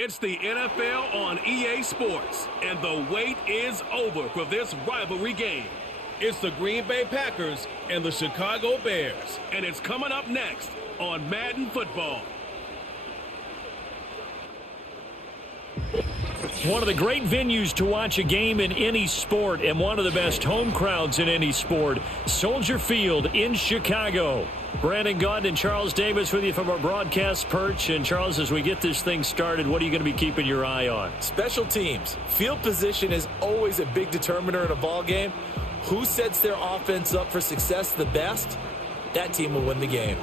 It's the NFL on EA Sports, and the wait is over for this rivalry game. It's the Green Bay Packers and the Chicago Bears, and it's coming up next on Madden Football. One of the great venues to watch a game in any sport, and one of the best home crowds in any sport, Soldier Field in Chicago. Brandon Gaudin and Charles Davis with you from our broadcast perch. And Charles, as we get this thing started, what are you going to be keeping your eye on? Special teams. Field position is always a big determiner in a ball game. Who sets their offense up for success the best? That team will win the game.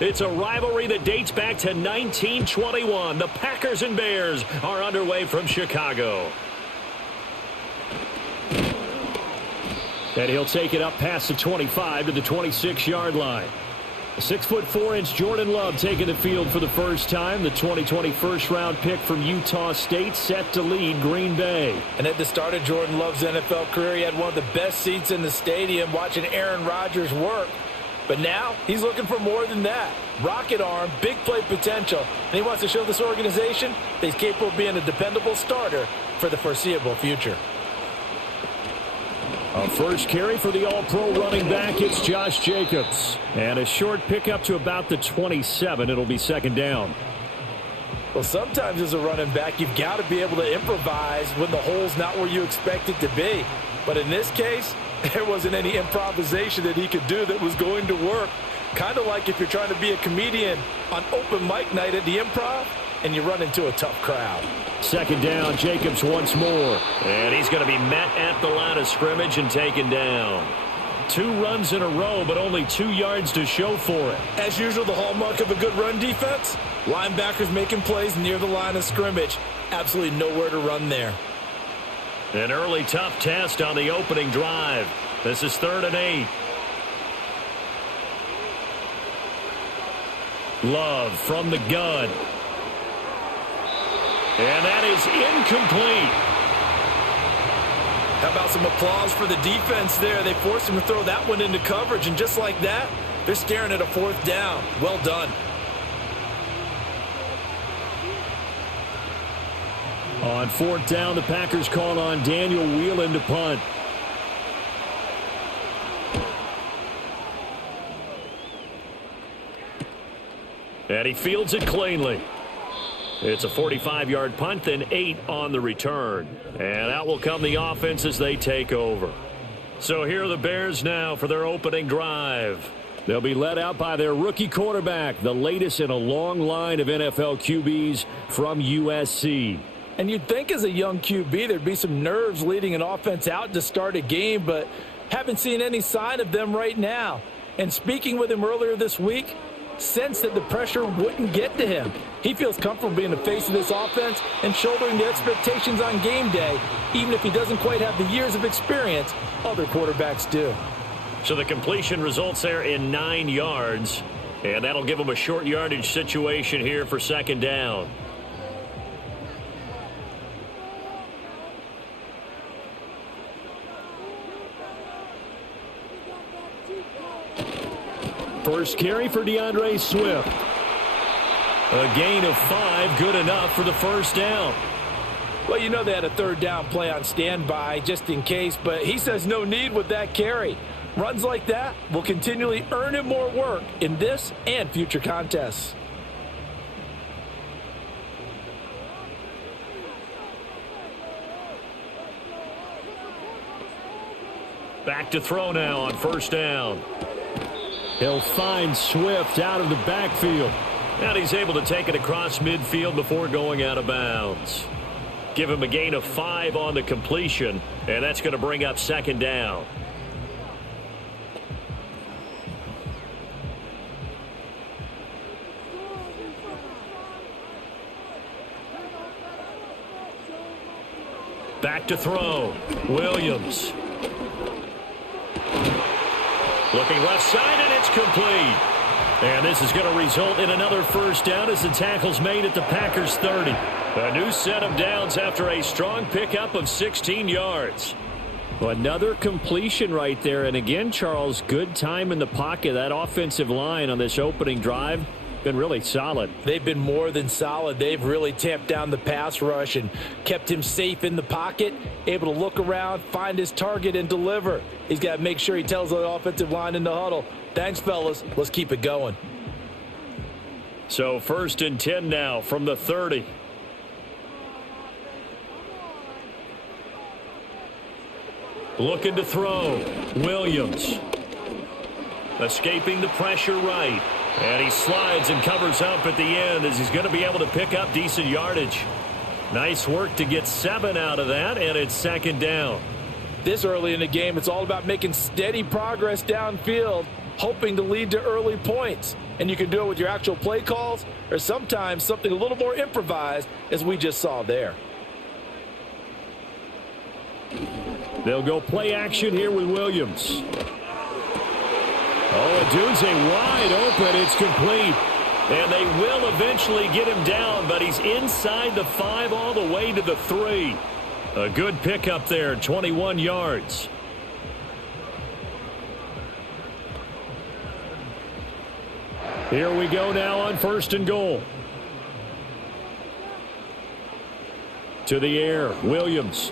It's a rivalry that dates back to 1921. The Packers and Bears are underway from Chicago. And he'll take it up past the 25 to the 26-yard line. 6'4" Jordan Love taking the field for the first time. The 2020 first-round pick from Utah State set to lead Green Bay. And at the start of Jordan Love's NFL career, he had one of the best seats in the stadium watching Aaron Rodgers work. But now he's looking for more than that. Rocket arm, big play potential, and he wants to show this organization that he's capable of being a dependable starter for the foreseeable future. A first carry for the all-pro running back. It's Josh Jacobs. And a short pickup to about the 27. It'll be second down. Well, sometimes as a running back, you've got to be able to improvise when the hole's not where you expect it to be. But in this case, there wasn't any improvisation that he could do that was going to work. Kind of like if you're trying to be a comedian on open mic night at the Improv and you run into a tough crowd. Second down, Jacobs once more. And he's going to be met at the line of scrimmage and taken down. 2 runs in a row, but only 2 yards to show for it. As usual, the hallmark of a good run defense, linebackers making plays near the line of scrimmage. Absolutely nowhere to run there. An early tough test on the opening drive. This is 3rd and 8. Love from the gun. And that is incomplete. How about some applause for the defense there? They forced him to throw that one into coverage, and just like that, they're staring at a 4th down. Well done. On 4th down, the Packers call on Daniel Whelan to punt. And he fields it cleanly. It's a 45-yard punt, then 8 on the return. And out will come the offense as they take over. So here are the Bears now for their opening drive. They'll be led out by their rookie quarterback, the latest in a long line of NFL QBs from USC. And you'd think as a young QB there'd be some nerves leading an offense out to start a game, but haven't seen any sign of them right now. And speaking with him earlier this week, sensed that the pressure wouldn't get to him. He feels comfortable being the face of this offense and shouldering the expectations on game day, even if he doesn't quite have the years of experience other quarterbacks do. So the completion results there in 9 yards, and that'll give him a short yardage situation here for second down. First carry for DeAndre Swift. A gain of 5, good enough for the first down. Well, you know they had a 3rd down play on standby just in case, but he says no need with that carry. Runs like that will continually earn him more work in this and future contests. Back to throw now on first down. He'll find Swift out of the backfield. And he's able to take it across midfield before going out of bounds. Give him a gain of 5 on the completion, and that's going to bring up second down. Back to throw. Williams. Looking left side, and it's complete. And this is going to result in another first down as the tackle's made at the Packers' 30. A new set of downs after a strong pickup of 16 yards. Well, another completion right there. And again, Charles, good time in the pocket. That offensive line on this opening drive been really solid. They've been more than solid. They've really tamped down the pass rush and kept him safe in the pocket, able to look around, find his target, and deliver. He's got to make sure he tells the offensive line in the huddle, thanks, fellas. Let's keep it going. So 1st and 10 now from the 30. Looking to throw. Williams. Escaping the pressure right. And he slides and covers up at the end as he's going to be able to pick up decent yardage. Nice work to get 7 out of that, and it's 2nd down. This early in the game, it's all about making steady progress downfield, hoping to lead to early points. And you can do it with your actual play calls or sometimes something a little more improvised, as we just saw there. They'll go play action here with Williams. Oh, Adunze wide open. It's complete. And they will eventually get him down, but he's inside the 5 all the way to the 3. A good pickup there, 21 yards. Here we go now on 1st and goal. To the air, Williams.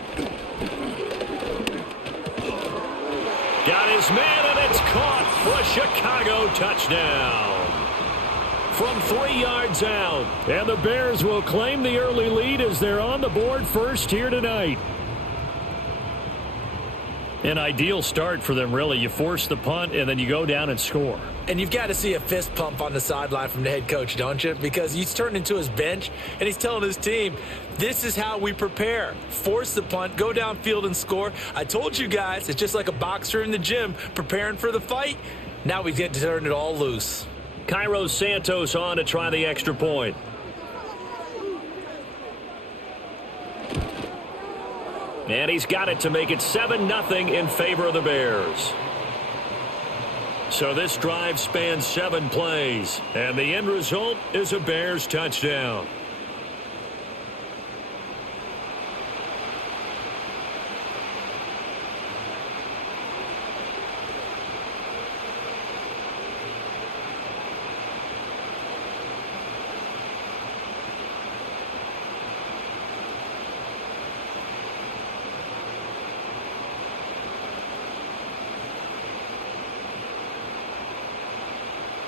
Got his man, and it's caught for a Chicago touchdown. From 3 yards out. And the Bears will claim the early lead as they're on the board first here tonight. An ideal start for them, really. You force the punt, and then you go down and score. And you've got to see a fist pump on the sideline from the head coach, don't you? Because he's turned into his bench, and he's telling his team, this is how we prepare. Force the punt, go downfield and score. I told you guys, it's just like a boxer in the gym preparing for the fight. Now we get to turn it all loose. Cairo Santos on to try the extra point. And he's got it to make it 7-0 in favor of the Bears. So this drive spans 7 plays, and the end result is a Bears touchdown.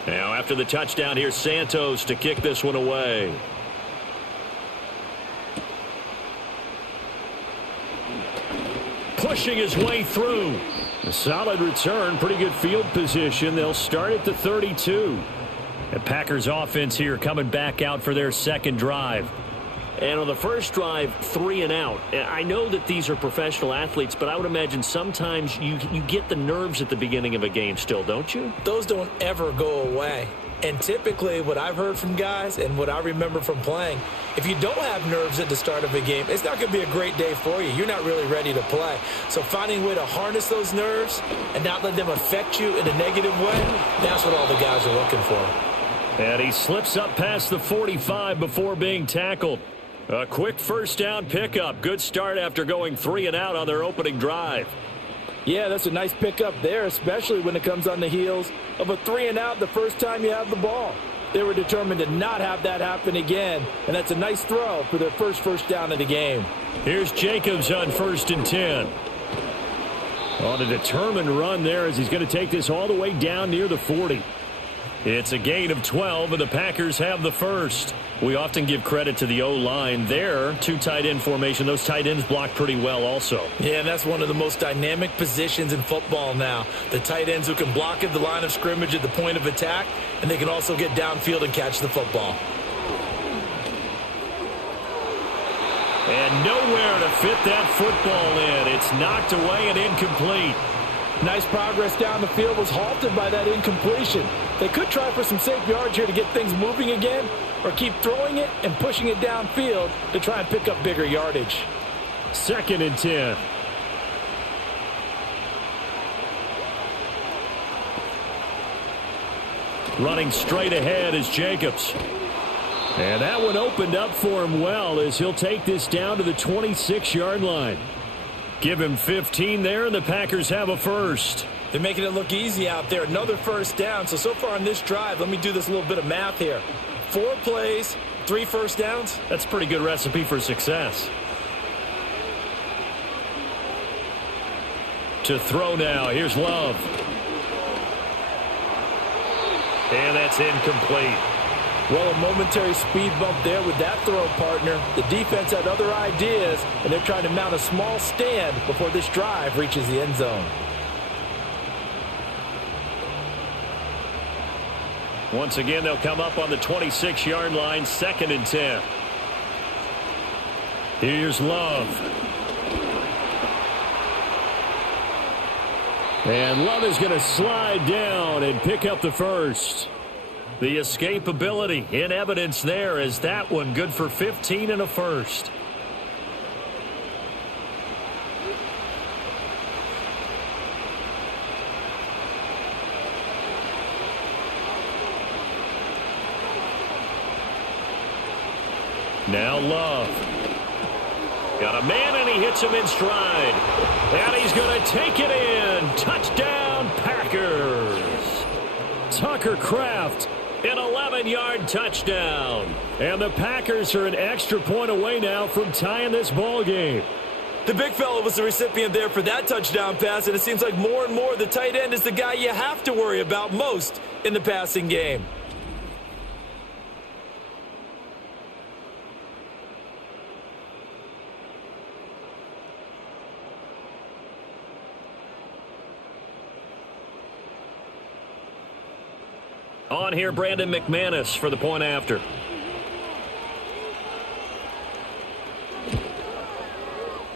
Now, after the touchdown, here's Santos to kick this one away. Pushing his way through. A solid return, pretty good field position. They'll start at the 32. The Packers offense here coming back out for their 2nd drive. And on the first drive, 3 and out. I know that these are professional athletes, but I would imagine sometimes you get the nerves at the beginning of a game still, don't you? Those don't ever go away. And typically what I've heard from guys and what I remember from playing, if you don't have nerves at the start of a game, it's not going to be a great day for you. You're not really ready to play. So finding a way to harness those nerves and not let them affect you in a negative way, that's what all the guys are looking for. And he slips up past the 45 before being tackled. A quick first down pickup. Good start after going 3 and out on their opening drive. Yeah, that's a nice pickup there, especially when it comes on the heels of a 3 and out the first time you have the ball. They were determined to not have that happen again, and that's a nice throw for their first down of the game. Here's Jacobs on 1st and 10. On a determined run there as he's going to take this all the way down near the 40. It's a gain of 12, and the Packers have the first. We often give credit to the O-line there. 2 tight end formation. Those tight ends block pretty well also. Yeah, and that's one of the most dynamic positions in football now. The tight ends who can block at the line of scrimmage at the point of attack, and they can also get downfield and catch the football. And nowhere to fit that football in. It's knocked away and incomplete. Nice progress down the field was halted by that incompletion. They could try for some safe yards here to get things moving again, or keep throwing it and pushing it downfield to try and pick up bigger yardage. 2nd and 10. Running straight ahead is Jacobs. And that one opened up for him well as he'll take this down to the 26-yard line. Give him 15 there, and the Packers have a first. They're making it look easy out there. Another first down. So far on this drive, let me do this little bit of math here. 4 plays, 3 first downs. That's a pretty good recipe for success. To throw now. Here's Love. And that's incomplete. Well, a momentary speed bump there with that throw, partner. The defense had other ideas, and they're trying to mount a small stand before this drive reaches the end zone. Once again, they'll come up on the 26-yard line, 2nd and 10. Here's Love. And Love is going to slide down and pick up the first. The escapability in evidence there as that one good for 15 and a first. Now Love. Got a man and he hits him in stride. And he's going to take it in. Touchdown Packers. Tucker Kraft. An 11-yard touchdown. And the Packers are an extra point away now from tying this ball game. The big fella was the recipient there for that touchdown pass, and it seems like more and more the tight end is the guy you have to worry about most in the passing game. On here, Brandon McManus for the point after.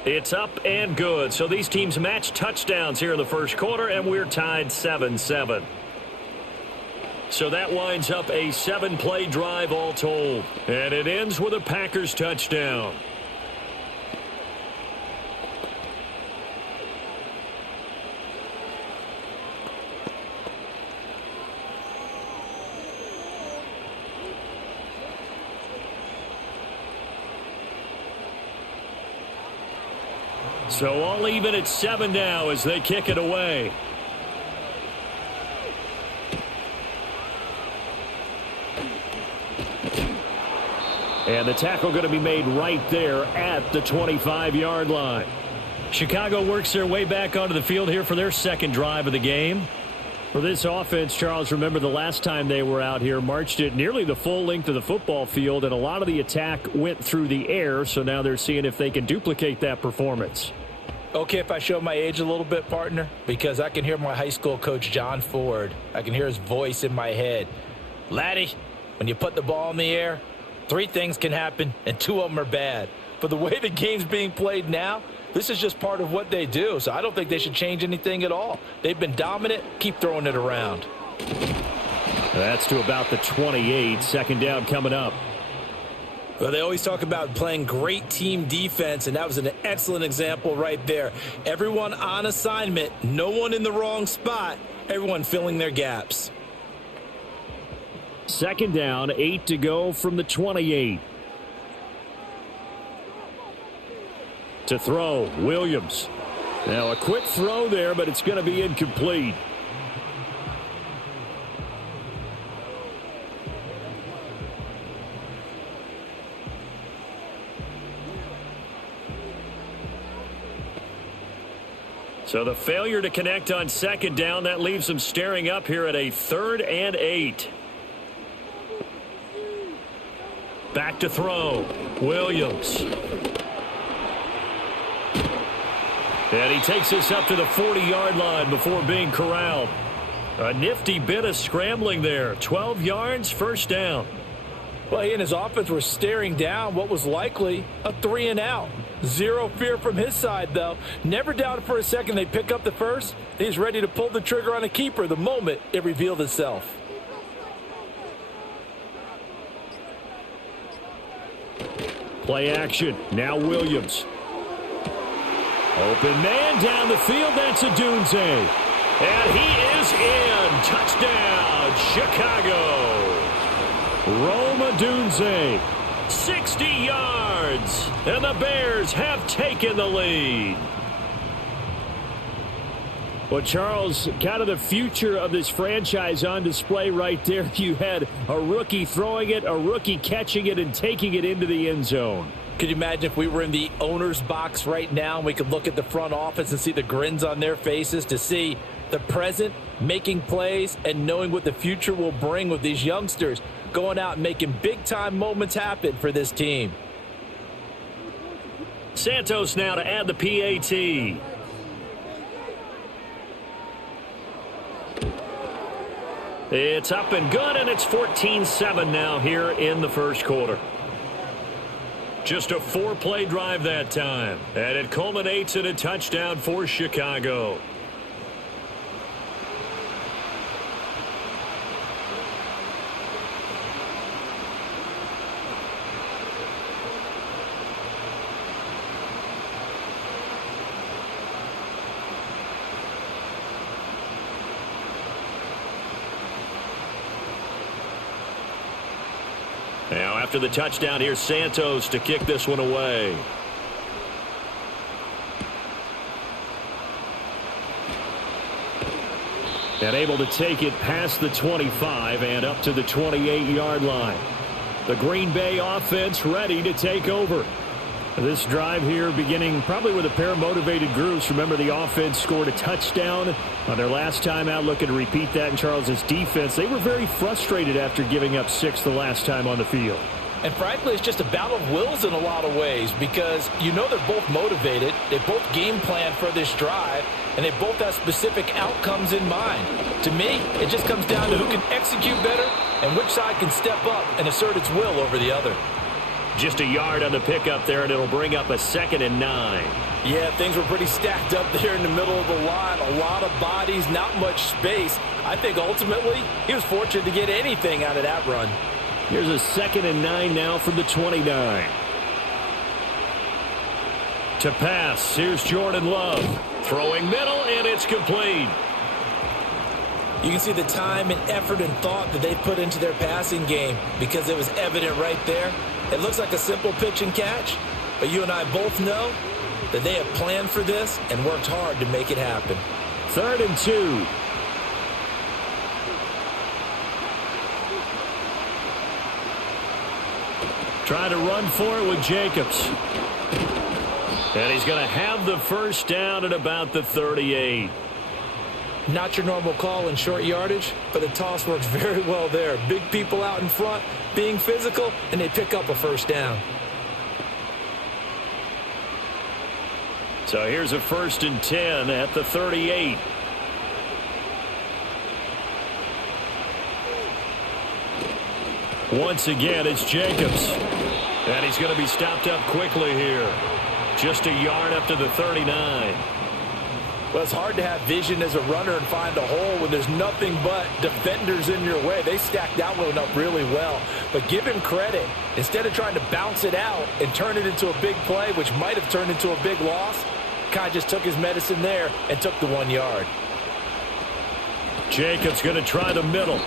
It's up and good. So these teams match touchdowns here in the first quarter, and we're tied 7-7. So that winds up a 7-play drive all told. And it ends with a Packers touchdown. So all even at 7 now as they kick it away. And the tackle going to be made right there at the 25-yard line. Chicago works their way back onto the field here for their second drive of the game. For this offense, Charles, remember the last time they were out here, marched it nearly the full length of the football field, and a lot of the attack went through the air, so now they're seeing if they can duplicate that performance. Okay, if I show my age a little bit, partner, because I can hear my high school coach, John Ford. I can hear his voice in my head. Laddie, when you put the ball in the air, 3 things can happen, and 2 of them are bad. But the way the game's being played now, this is just part of what they do, so I don't think they should change anything at all. They've been dominant. Keep throwing it around. That's to about the 28. Second down coming up. Well, they always talk about playing great team defense, and that was an excellent example right there. Everyone on assignment, no one in the wrong spot, everyone filling their gaps. Second down, 8 to go from the 28. To throw, Williams. Now a quick throw there, but it's going to be incomplete. So the failure to connect on second down, that leaves them staring up here at a 3rd and 8. Back to throw, Williams. And he takes us up to the 40-yard line before being corralled. A nifty bit of scrambling there. 12 yards, first down. Well, he and his offense were staring down what was likely a 3-and-out. Zero fear from his side, though. Never doubted for a second they'd pick up the first. He's ready to pull the trigger on a keeper the moment it revealed itself. Play action. Now Williams. Open man down the field. That's Adunze. And he is in. Touchdown, Chicago. Rome Odunze, 60 yards, and the Bears have taken the lead. Well, Charles, kind of the future of this franchise on display right there. You had a rookie throwing it, a rookie catching it, and taking it into the end zone. Could you imagine if we were in the owner's box right now and we could look at the front office and see the grins on their faces, to see the present making plays and knowing what the future will bring with these youngsters going out and making big-time moments happen for this team. Santos now to add the PAT. It's up and good, and it's 14-7 now here in the first quarter. Just a 4-play drive that time, and it culminates in a touchdown for Chicago. Now, after the touchdown, here's Santos to kick this one away. And able to take it past the 25 and up to the 28-yard line. The Green Bay offense ready to take over. This drive here beginning probably with a pair of motivated groups. Remember, the offense scored a touchdown on their last time out. Looking to repeat that in Charles's defense. They were very frustrated after giving up 6 the last time on the field. And frankly, it's just a battle of wills in a lot of ways, because you know they're both motivated. They both game plan for this drive, and they both have specific outcomes in mind. To me, it just comes down to who can execute better and which side can step up and assert its will over the other. Just a yard on the pickup there, and it'll bring up a 2nd and 9. Yeah, things were pretty stacked up there in the middle of the line. A lot of bodies, not much space. I think ultimately he was fortunate to get anything out of that run. Here's a 2nd and 9 now from the 29. To pass, here's Jordan Love. Throwing middle, and it's complete. You can see the time and effort and thought that they put into their passing game, because it was evident right there. It looks like a simple pitch and catch, but you and I both know that they have planned for this and worked hard to make it happen. 3rd and 2. Trying to run for it with Jacobs. And he's going to have the first down at about the 38. Not your normal call in short yardage, but the toss works very well there. Big people out in front, being physical, and they pick up a first down. So here's a 1st and 10 at the 38. Once again, it's Jacobs. And he's going to be stopped up quickly here. Just a yard up to the 39. Well, it's hard to have vision as a runner and find a hole when there's nothing but defenders in your way. They stacked that one up really well. But give him credit. Instead of trying to bounce it out and turn it into a big play, which might have turned into a big loss, kind of just took his medicine there and took the 1 yard. Jacobs going to try the middle.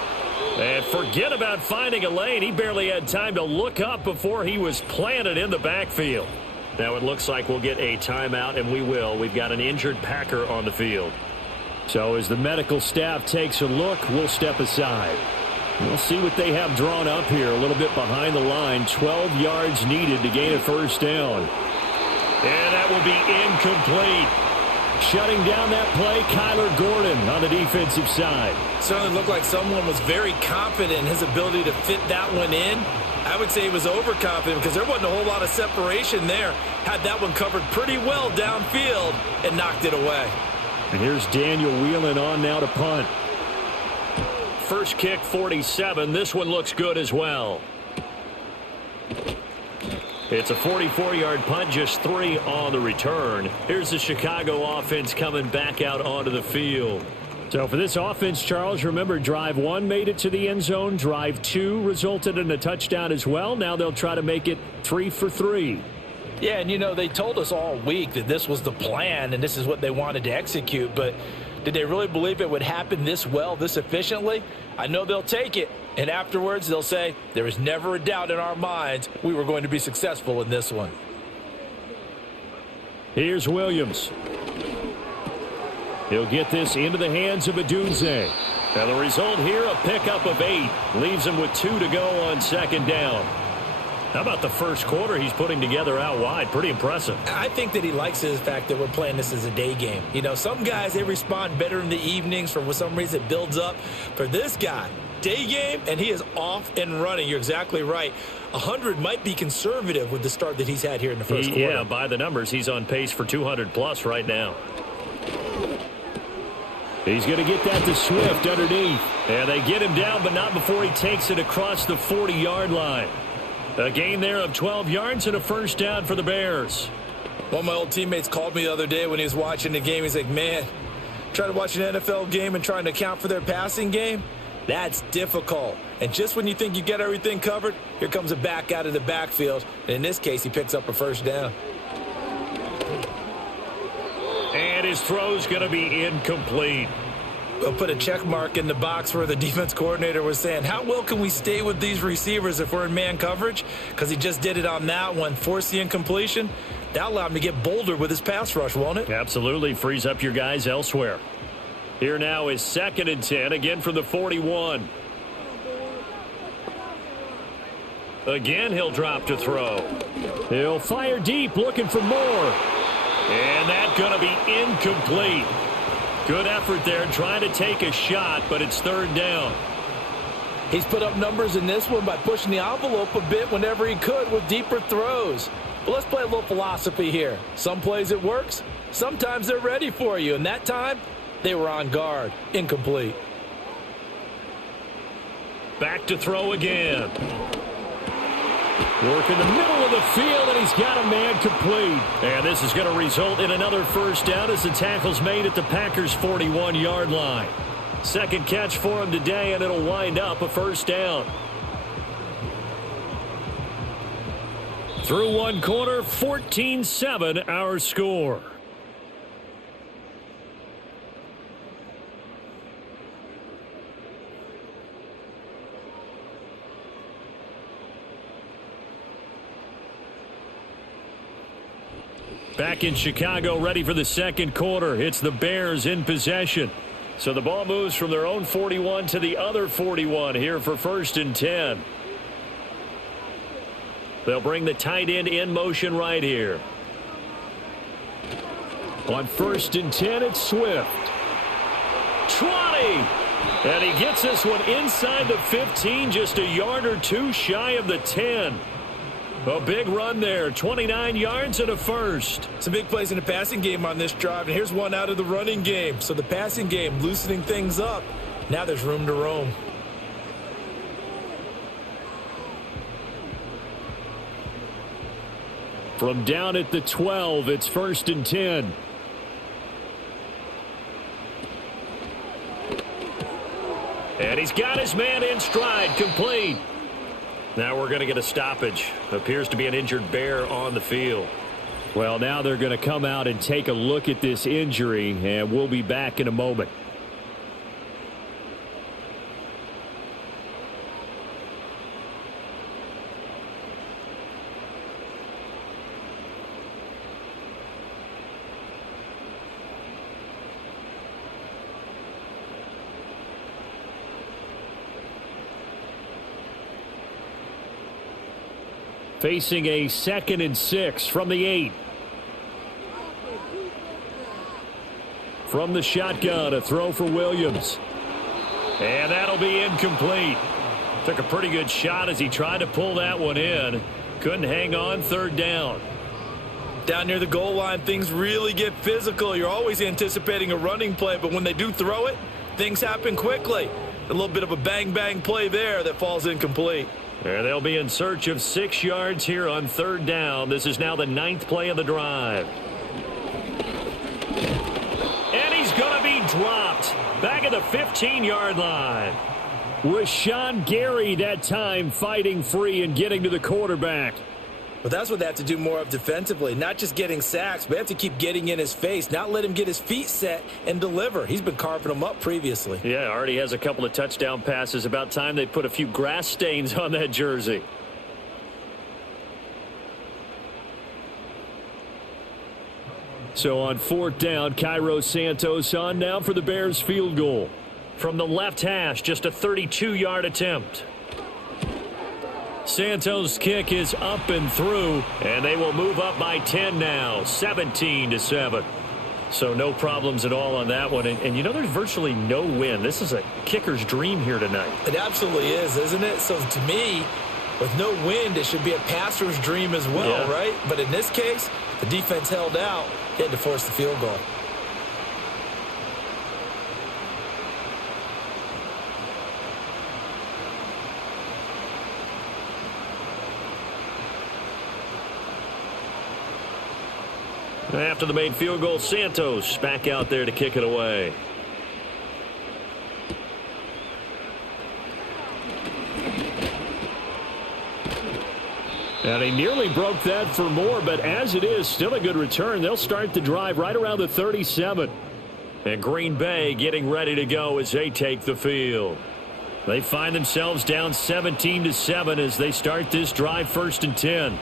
And forget about finding a lane. He barely had time to look up before he was planted in the backfield. Now it looks like we'll get a timeout, and we will. We've got an injured Packer on the field. So as the medical staff takes a look, we'll step aside. We'll see what they have drawn up here. A little bit behind the line. 12 yards needed to gain a first down. And that will be incomplete. Shutting down that play, Kyler Gordon on the defensive side. Certainly looked like someone was very confident in his ability to fit that one in. I would say he was overconfident because there wasn't a whole lot of separation there. Had that one covered pretty well downfield and knocked it away. And here's Daniel Whelan on now to punt. First kick, 47. This one looks good as well. It's a 44-yard punt, just 3 on the return. Here's the Chicago offense coming back out onto the field. So for this offense, Charles, remember, drive 1 made it to the end zone. Drive 2 resulted in a touchdown as well. Now they'll try to make it 3 for 3. Yeah, and you know, they told us all week that this was the plan and this is what they wanted to execute. But Did they really believe it would happen this well, this efficiently? I know they'll take it, and afterwards they'll say, there was never a doubt in our minds we were going to be successful in this one. Here's Williams. He'll get this into the hands of Adunze. And the result here, a pickup of 8. Leaves him with 2 to go on second down. How about the first quarter he's putting together out wide? Pretty impressive. I think that he likes the fact that we're playing this as a day game. You know, some guys, they respond better in the evenings. For some reason, it builds up. For this guy, day game, and he is off and running. You're exactly right. 100 might be conservative with the start that he's had here in the first quarter. Yeah, by the numbers, he's on pace for 200-plus right now. He's going to get that to Swift underneath. And they get him down, but not before he takes it across the 40-yard line. A gain there of 12 yards and a first down for the Bears. One of my old teammates called me the other day when he was watching the game. He's like, man, trying to watch an NFL game and trying to account for their passing game, that's difficult. And just when you think you get everything covered, here comes a back out of the backfield. And in this case, he picks up a first down. And his throw's going to be incomplete. We'll put a check mark in the box where the defense coordinator was saying, how well can we stay with these receivers if we're in man coverage? Because he just did it on that one, forced the incompletion. That allowed him to get bolder with his pass rush, won't it? Absolutely. Frees up your guys elsewhere. Here now is 2nd and 10, again from the 41. Again, he'll drop to throw. He'll fire deep, looking for more. And that's going to be incomplete. Good effort there trying to take a shot, but it's 3rd down. He's put up numbers in this one by pushing the envelope a bit whenever he could with deeper throws. But let's play a little philosophy here. Some plays it works. Sometimes they're ready for you. And that time, they were on guard. Incomplete. Back to throw again. Work in the middle of the field, and he's got a man complete. And this is going to result in another first down as the tackle's made at the Packers' 41-yard line. Second catch for him today, and it'll wind up a first down. Through one quarter, 14-7 our score. Back in Chicago, ready for the second quarter. It's the Bears in possession. So the ball moves from their own 41 to the other 41 here for 1st and 10. They'll bring the tight end in motion right here. On 1st and 10, it's Swift. Trotty! And he gets this one inside the 15, just a yard or two shy of the 10. A big run there, 29 yards and a first. Some big plays in the passing game on this drive, and here's one out of the running game. So the passing game loosening things up. Now there's room to roam. From down at the 12, it's 1st and 10. And he's got his man in stride, complete. Now we're going to get a stoppage. Appears to be an injured Bear on the field. Well, now they're going to come out and take a look at this injury, and we'll be back in a moment. Facing a 2nd and 6 from the 8. From the shotgun, a throw for Williams. And that'll be incomplete. Took a pretty good shot as he tried to pull that one in. Couldn't hang on, 3rd down. Down near the goal line, things really get physical. You're always anticipating a running play, but when they do throw it, things happen quickly. A little bit of a bang-bang play there that falls incomplete. And they'll be in search of 6 yards here on 3rd down. This is now the 9th play of the drive. And he's going to be dropped. Back at the 15-yard line. Rashawn Gary that time fighting free and getting to the quarterback. Well, that's what they have to do more of defensively. Not just getting sacks, but they have to keep getting in his face, not let him get his feet set and deliver. He's been carving them up previously. Yeah, already has a couple of touchdown passes. About time they put a few grass stains on that jersey. So on 4th down, Cairo Santos on now for the Bears field goal. From the left hash, just a 32-yard attempt. Santos' kick is up and through, and they will move up by 10 now, 17-7. So no problems at all on that one. And you know, there's virtually no wind. This is a kicker's dream here tonight. It absolutely is, isn't it? So to me, with no wind, it should be a passer's dream as well, right? But in this case, the defense held out. He had to force the field goal. After the made field goal, Santos back out there to kick it away. And he nearly broke that for more, but as it is, still a good return. They'll start the drive right around the 37. And Green Bay getting ready to go as they take the field. They find themselves down 17-7 as they start this drive 1st and 10.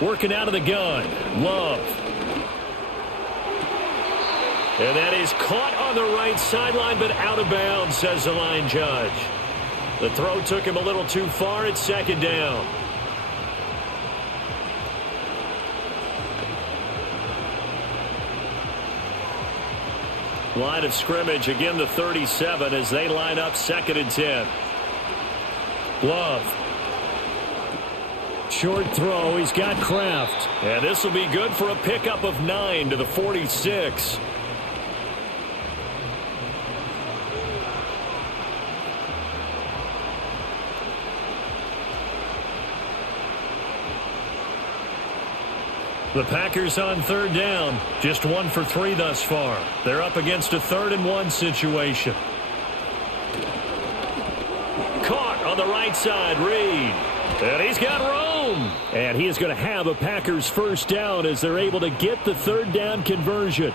Working out of the gun. Love. And that is caught on the right sideline, but out of bounds, says the line judge. The throw took him a little too far. It's 2nd down. Line of scrimmage, again the 37 as they line up 2nd and 10. Love. Short throw. He's got Kraft. And this will be good for a pickup of 9 to the 46. The Packers on 3rd down. Just 1 for 3 thus far. They're up against a 3rd and 1 situation. Caught on the right side, Reed. And he's got room. And he is going to have a Packers 1st down as they're able to get the 3rd down conversion.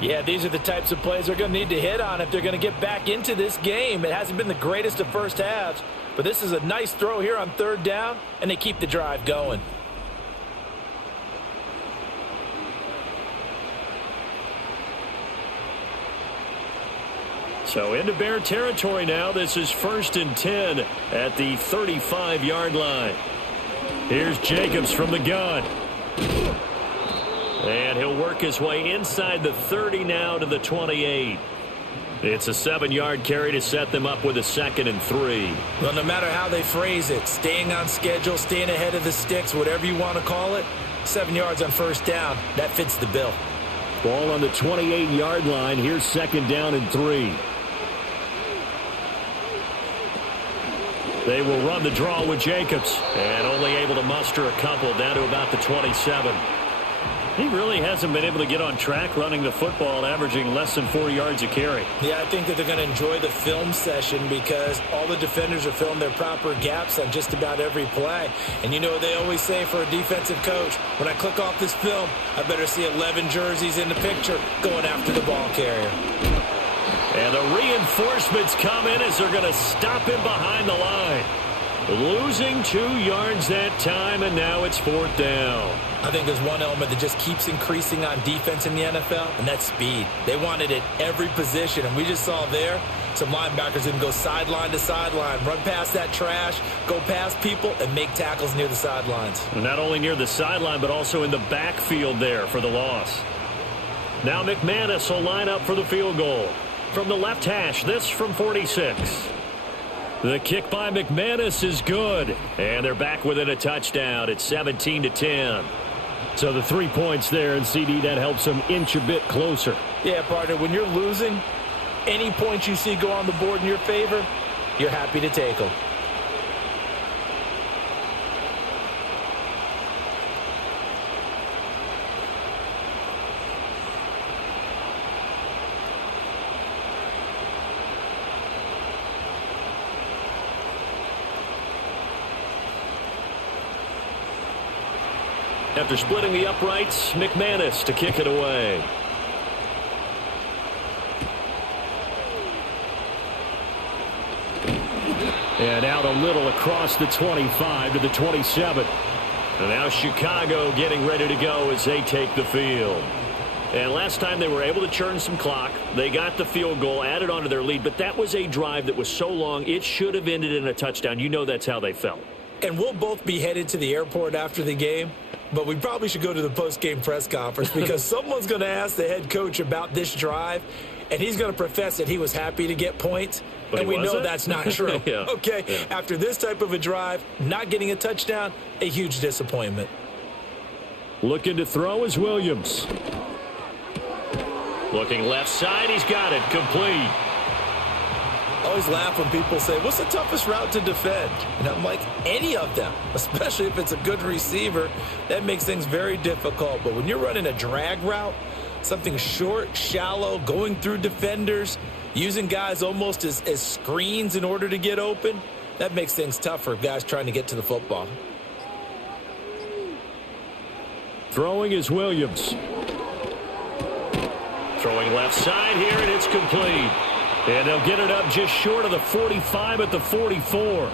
Yeah, these are the types of plays they're going to need to hit on if they're going to get back into this game. It hasn't been the greatest of first halves, but this is a nice throw here on 3rd down, and they keep the drive going. So into Bear territory now. This is 1st and 10 at the 35-yard line. Here's Jacobs from the gun. And he'll work his way inside the 30 now to the 28. It's a 7-yard carry to set them up with a 2nd and 3. Well, no matter how they phrase it, staying on schedule, staying ahead of the sticks, whatever you want to call it, 7 yards on 1st down, that fits the bill. Ball on the 28-yard line. Here's 2nd down and 3. They will run the draw with Jacobs. And only able to muster a couple down to about the 27. He really hasn't been able to get on track running the football, averaging less than 4 yards a carry. Yeah, I think that they're going to enjoy the film session because all the defenders are filling their proper gaps on just about every play. And you know what they always say for a defensive coach? When I click off this film, I better see 11 jerseys in the picture going after the ball carrier. And the reinforcements come in as they're going to stop him behind the line. Losing 2 yards that time, and now it's 4th down. I think there's one element that just keeps increasing on defense in the NFL, and that's speed. They want it at every position, and we just saw there some linebackers can go sideline to sideline, run past that trash, go past people, and make tackles near the sidelines. Not only near the sideline, but also in the backfield there for the loss. Now McManus will line up for the field goal. From the left hash, this from 46. The kick by McManus is good. And they're back within a touchdown. It's 17-10. So the 3 points there, and CD, that helps them inch a bit closer. Yeah, partner, when you're losing, any points you see go on the board in your favor, you're happy to take them. After splitting the uprights, McManus to kick it away. And out a little across the 25 to the 27. And now Chicago getting ready to go as they take the field. And last time they were able to churn some clock. They got the field goal, added onto their lead. But that was a drive that was so long, it should have ended in a touchdown. You know that's how they felt. And we'll both be headed to the airport after the game. But we probably should go to the post-game press conference because someone's going to ask the head coach about this drive. And he's going to profess that he was happy to get points. But and we know that's not true. Yeah. Okay, yeah. After this type of a drive, not getting a touchdown, a huge disappointment. Looking to throw is Williams. Looking left side, he's got it, complete. I always laugh when people say, what's the toughest route to defend? And I'm like, any of them, especially if it's a good receiver. That makes things very difficult. But when you're running a drag route, something short, shallow, going through defenders, using guys almost as screens in order to get open, that makes things tough for guys trying to get to the football. Throwing is Williams. Throwing left side here, and it's complete. And they'll get it up just short of the 45 at the 44.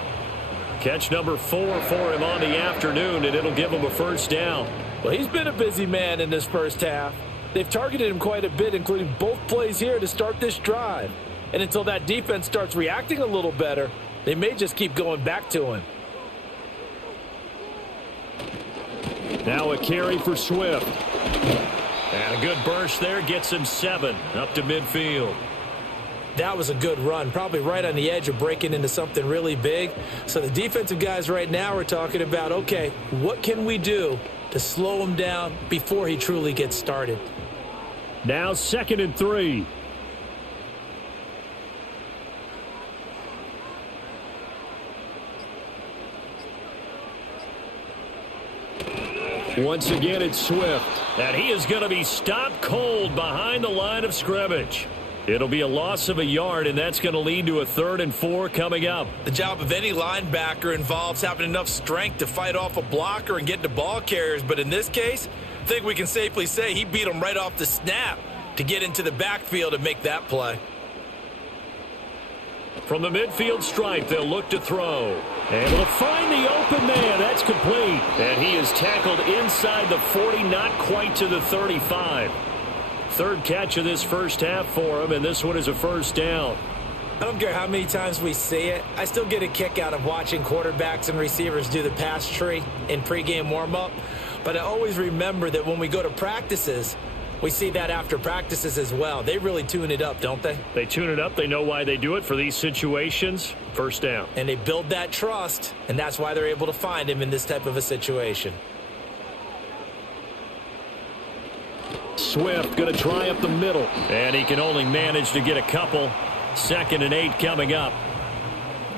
Catch number 4 for him on the afternoon, and it'll give him a first down. Well, he's been a busy man in this first half. They've targeted him quite a bit, including both plays here to start this drive. And until that defense starts reacting a little better, they may just keep going back to him. Now a carry for Swift. And a good burst there gets him 7 up to midfield. That was a good run, probably right on the edge of breaking into something really big. So the defensive guys right now are talking about, okay, what can we do to slow him down before he truly gets started? Now 2nd and 3. Once again, it's Swift. And he is going to be stopped cold behind the line of scrimmage. It'll be a loss of a yard, and that's going to lead to a 3rd and 4 coming up. The job of any linebacker involves having enough strength to fight off a blocker and get to ball carriers. But in this case, I think we can safely say he beat him right off the snap to get into the backfield and make that play. From the midfield stripe, they'll look to throw. Able to find the open man. That's complete. And he is tackled inside the 40, not quite to the 35. 3rd catch of this first half for him, and this one is a first down. I don't care how many times we see it. I still get a kick out of watching quarterbacks and receivers do the pass tree in pregame warm-up. But I always remember that when we go to practices, we see that after practices as well. They really tune it up, don't they? They tune it up. They know why they do it for these situations. First down. And they build that trust, and that's why they're able to find him in this type of a situation. Swift going to try up the middle. And he can only manage to get a couple. 2nd and 8 coming up.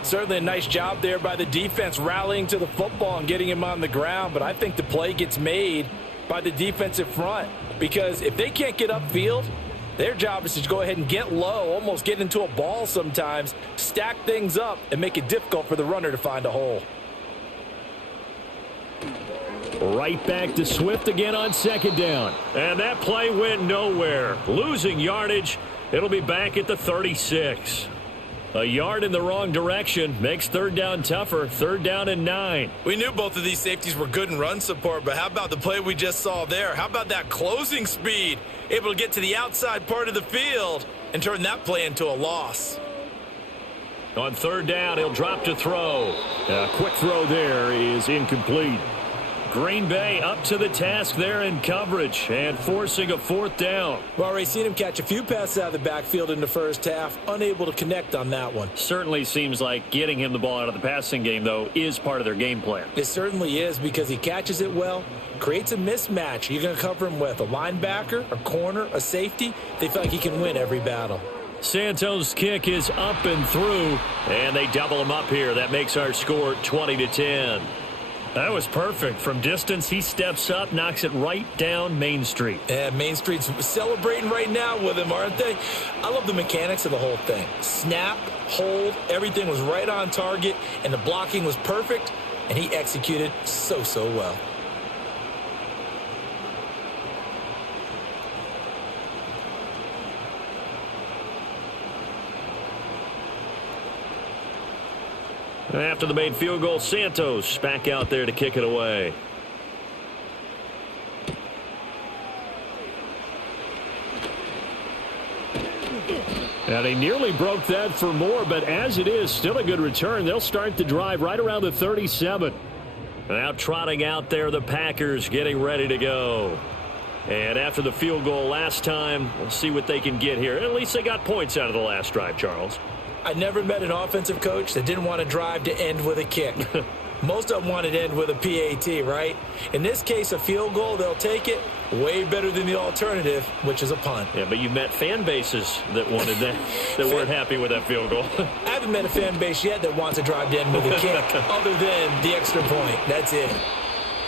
Certainly a nice job there by the defense rallying to the football and getting him on the ground. But I think the play gets made by the defensive front. Because if they can't get upfield, their job is to go ahead and get low, almost get into a ball sometimes, stack things up, and make it difficult for the runner to find a hole. Right back to Swift again on 2nd down. And that play went nowhere. Losing yardage. It'll be back at the 36. A yard in the wrong direction makes 3rd down tougher. 3rd down and 9. We knew both of these safeties were good in run support, but how about the play we just saw there? How about that closing speed? Able to get to the outside part of the field and turn that play into a loss. On 3rd down, he'll drop to throw. A quick throw there is incomplete. Green Bay up to the task there in coverage and forcing a 4th down. We've already seen him catch a few passes out of the backfield in the first half, unable to connect on that one. Certainly seems like getting him the ball out of the passing game, though, is part of their game plan. It certainly is because he catches it well, creates a mismatch. You're going to cover him with a linebacker, a corner, a safety. They feel like he can win every battle. Santos' kick is up and through, and they double him up here. That makes our score 20-10. That was perfect. From distance, he steps up, knocks it right down Main Street. Yeah, Main Street's celebrating right now with him, aren't they? I love the mechanics of the whole thing. Snap, hold, everything was right on target, and the blocking was perfect, and he executed so well. After the made field goal, Santos back out there to kick it away. And he nearly broke that for more, but as it is, still a good return. They'll start the drive right around the 37. Now trotting out there, the Packers getting ready to go. And after the field goal last time, we'll see what they can get here. At least they got points out of the last drive, Charles. I never met an offensive coach that didn't want to drive to end with a kick. Most of them wanted to end with a PAT, right? In this case, a field goal, they'll take it. Way better than the alternative, which is a punt. Yeah, but you met fan bases that wanted that, that weren't happy with that field goal. I haven't met a fan base yet that wants to drive to end with a kick, other than the extra point. That's it.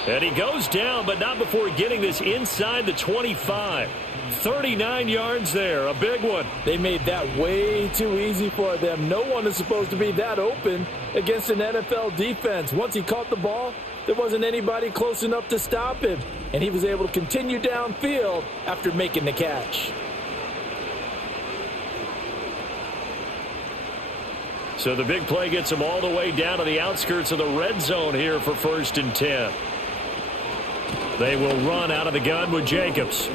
And he goes down, but not before getting this inside the 25. 39 yards there, a big one. They made that way too easy for them. No one is supposed to be that open against an NFL defense. Once he caught the ball, there wasn't anybody close enough to stop him, and he was able to continue downfield after making the catch. So the big play gets him all the way down to the outskirts of the red zone here for 1st and 10. They will run out of the gun with Jacobs.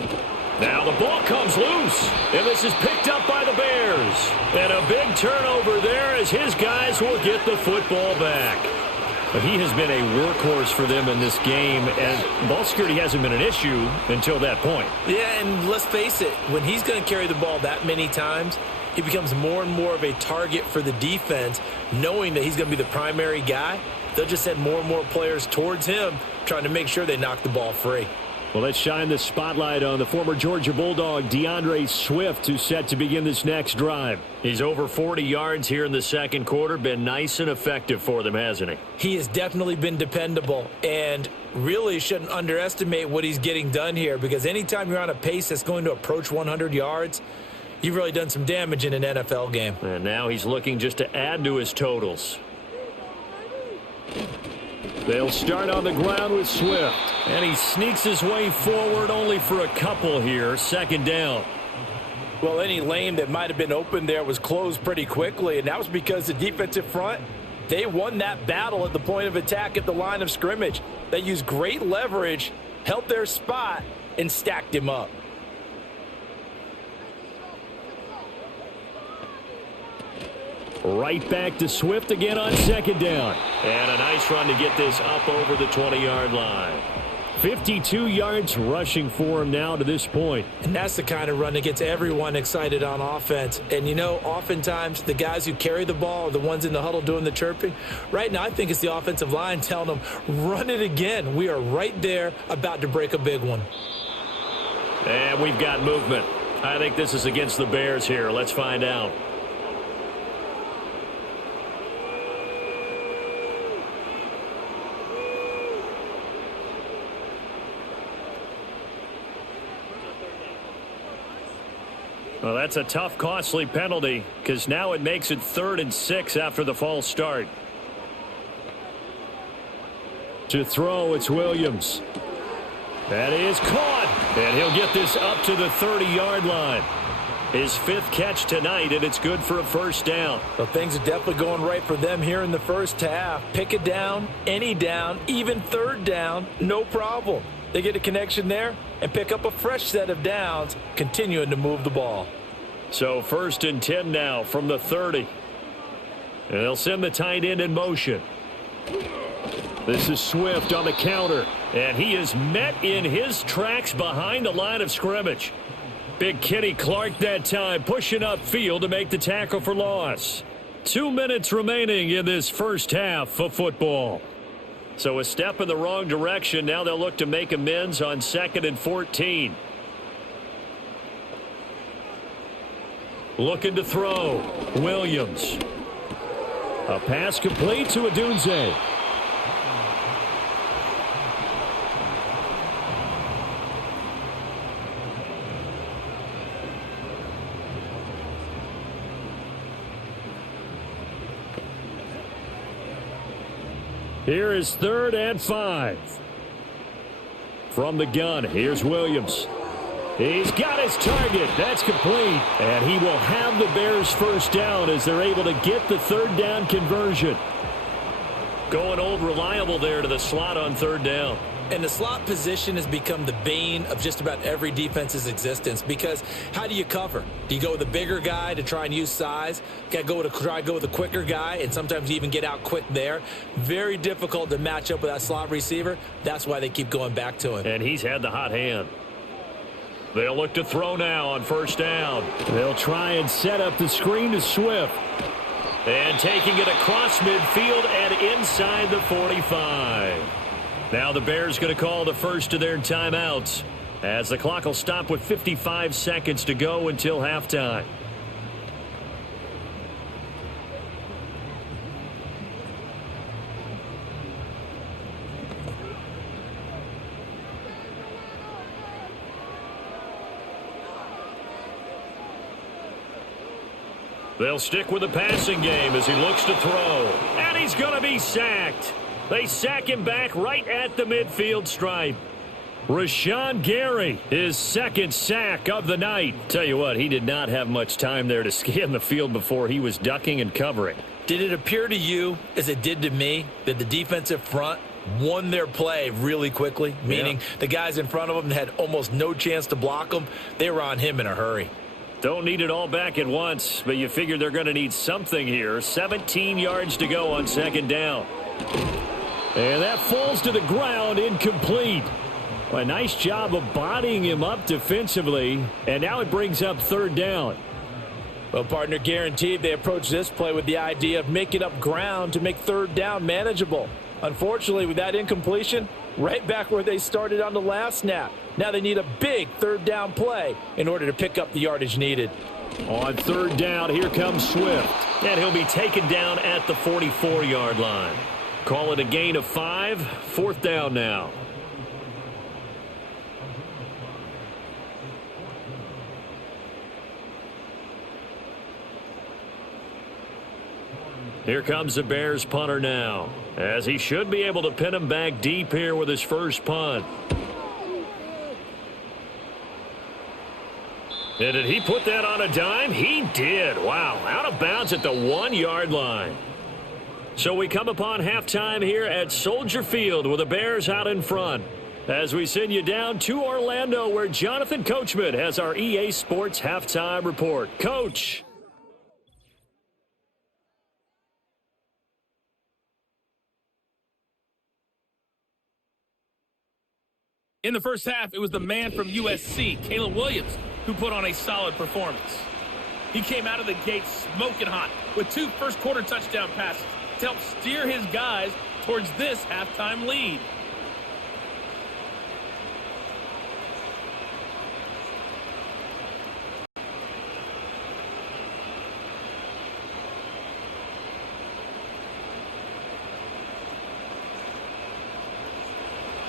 Now the ball comes loose, and this is picked up by the Bears. And a big turnover there as his guys will get the football back. But he has been a workhorse for them in this game, and ball security hasn't been an issue until that point. Yeah, and let's face it, when he's going to carry the ball that many times, he becomes more and more of a target for the defense, knowing that he's going to be the primary guy. They'll just send more and more players towards him, trying to make sure they knock the ball free. Well, let's shine the spotlight on the former Georgia Bulldog, DeAndre Swift, who's set to begin this next drive. He's over 40 yards here in the second quarter. Been nice and effective for them, hasn't he? He has definitely been dependable, and really shouldn't underestimate what he's getting done here, because anytime you're on a pace that's going to approach 100 yards, you've really done some damage in an NFL game. And now he's looking just to add to his totals. They'll start on the ground with Swift. And he sneaks his way forward only for a couple here. 2nd down. Well, any lane that might have been open there was closed pretty quickly, and that was because the defensive front, they won that battle at the point of attack at the line of scrimmage. They used great leverage, held their spot, and stacked him up. Right back to Swift again on 2nd down. And a nice run to get this up over the 20-yard line. 52 yards rushing for him now to this point. And that's the kind of run that gets everyone excited on offense. And, you know, oftentimes the guys who carry the ball are the ones in the huddle doing the chirping. Right now, I think it's the offensive line telling them, run it again. We are right there about to break a big one. And we've got movement. I think this is against the Bears here. Let's find out. Well, that's a tough, costly penalty, because now it makes it 3rd and 6 after the false start. To throw, it's Williams. That is caught, and he'll get this up to the 30-yard line. His 5th catch tonight, and it's good for a 1st down. Well, things are definitely going right for them here in the first half. Pick it down, any down, even 3rd down, no problem. They get a connection there and pick up a fresh set of downs, continuing to move the ball. So 1st and 10 now from the 30. And they'll send the tight end in motion. This is Swift on the counter. And he is met in his tracks behind the line of scrimmage. Big Kenny Clark that time pushing upfield to make the tackle for loss. 2 minutes remaining in this first half of football. So a step in the wrong direction. Now they'll look to make amends on 2nd and 14. Looking to throw. Williams. A pass complete to Adunze. Here is 3rd and 5. From the gun, here's Williams. He's got his target. That's complete. And he will have the Bears 1st down as they're able to get the 3rd down conversion. Going old reliable there to the slot on third down. And the slot position has become the bane of just about every defense's existence, because how do you cover? Do you go with a bigger guy to try and use size? Got to try to go with a quicker guy, and sometimes you even get out quick there. Very difficult to match up with that slot receiver. That's why they keep going back to him. And he's had the hot hand. They'll look to throw now on first down. They'll try and set up the screen to Swift. And taking it across midfield and inside the 45. Now the Bears going to call the first of their timeouts, as the clock will stop with 55 seconds to go until halftime. They'll stick with the passing game as he looks to throw. And he's going to be sacked. They sack him back right at the midfield stripe. Rashawn Gary, his second sack of the night. Tell you what, he did not have much time there to scan the field before he was ducking and covering. Did it appear to you, as it did to me, that the defensive front won their play really quickly? Meaning the guys in front of them had almost no chance to block them. They were on him in a hurry. Don't need it all back at once, but you figure they're going to need something here. 17 yards to go on second down. And that falls to the ground, incomplete. A nice job of bodying him up defensively, and now it brings up third down. Well, partner, guaranteed they approach this play with the idea of making up ground to make third down manageable. Unfortunately, with that incompletion, right back where they started on the last snap. Now they need a big third down play in order to pick up the yardage needed. On third down, here comes Swift. And he'll be taken down at the 44-yard line. Call it a gain of 5. Fourth down now. Here comes the Bears punter now, as he should be able to pin him back deep here with his first punt. And did he put that on a dime? He did. Wow, out of bounds at the 1-yard line. So we come upon halftime here at Soldier Field with the Bears out in front, as we send you down to Orlando, where Jonathan Coachman has our EA Sports halftime report. Coach. In the first half, it was the man from USC, Caleb Williams, who put on a solid performance. He came out of the gate smoking hot with 2 first-quarter touchdown passes to help steer his guys towards this halftime lead.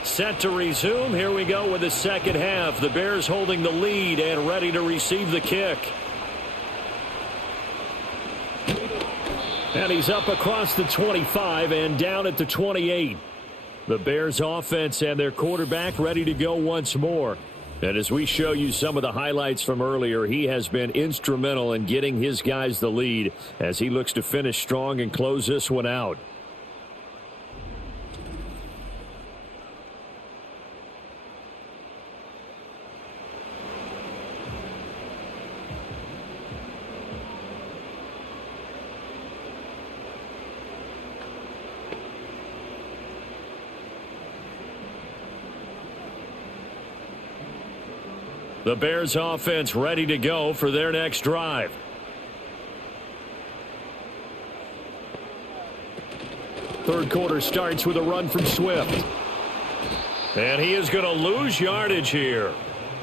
Set to resume. Here we go with the second half. The Bears holding the lead and ready to receive the kick. And he's up across the 25 and down at the 28. The Bears offense and their quarterback ready to go once more. And as we show you some of the highlights from earlier, he has been instrumental in getting his guys the lead as he looks to finish strong and close this one out. The Bears offense ready to go for their next drive. Third quarter starts with a run from Swift. And he is going to lose yardage here.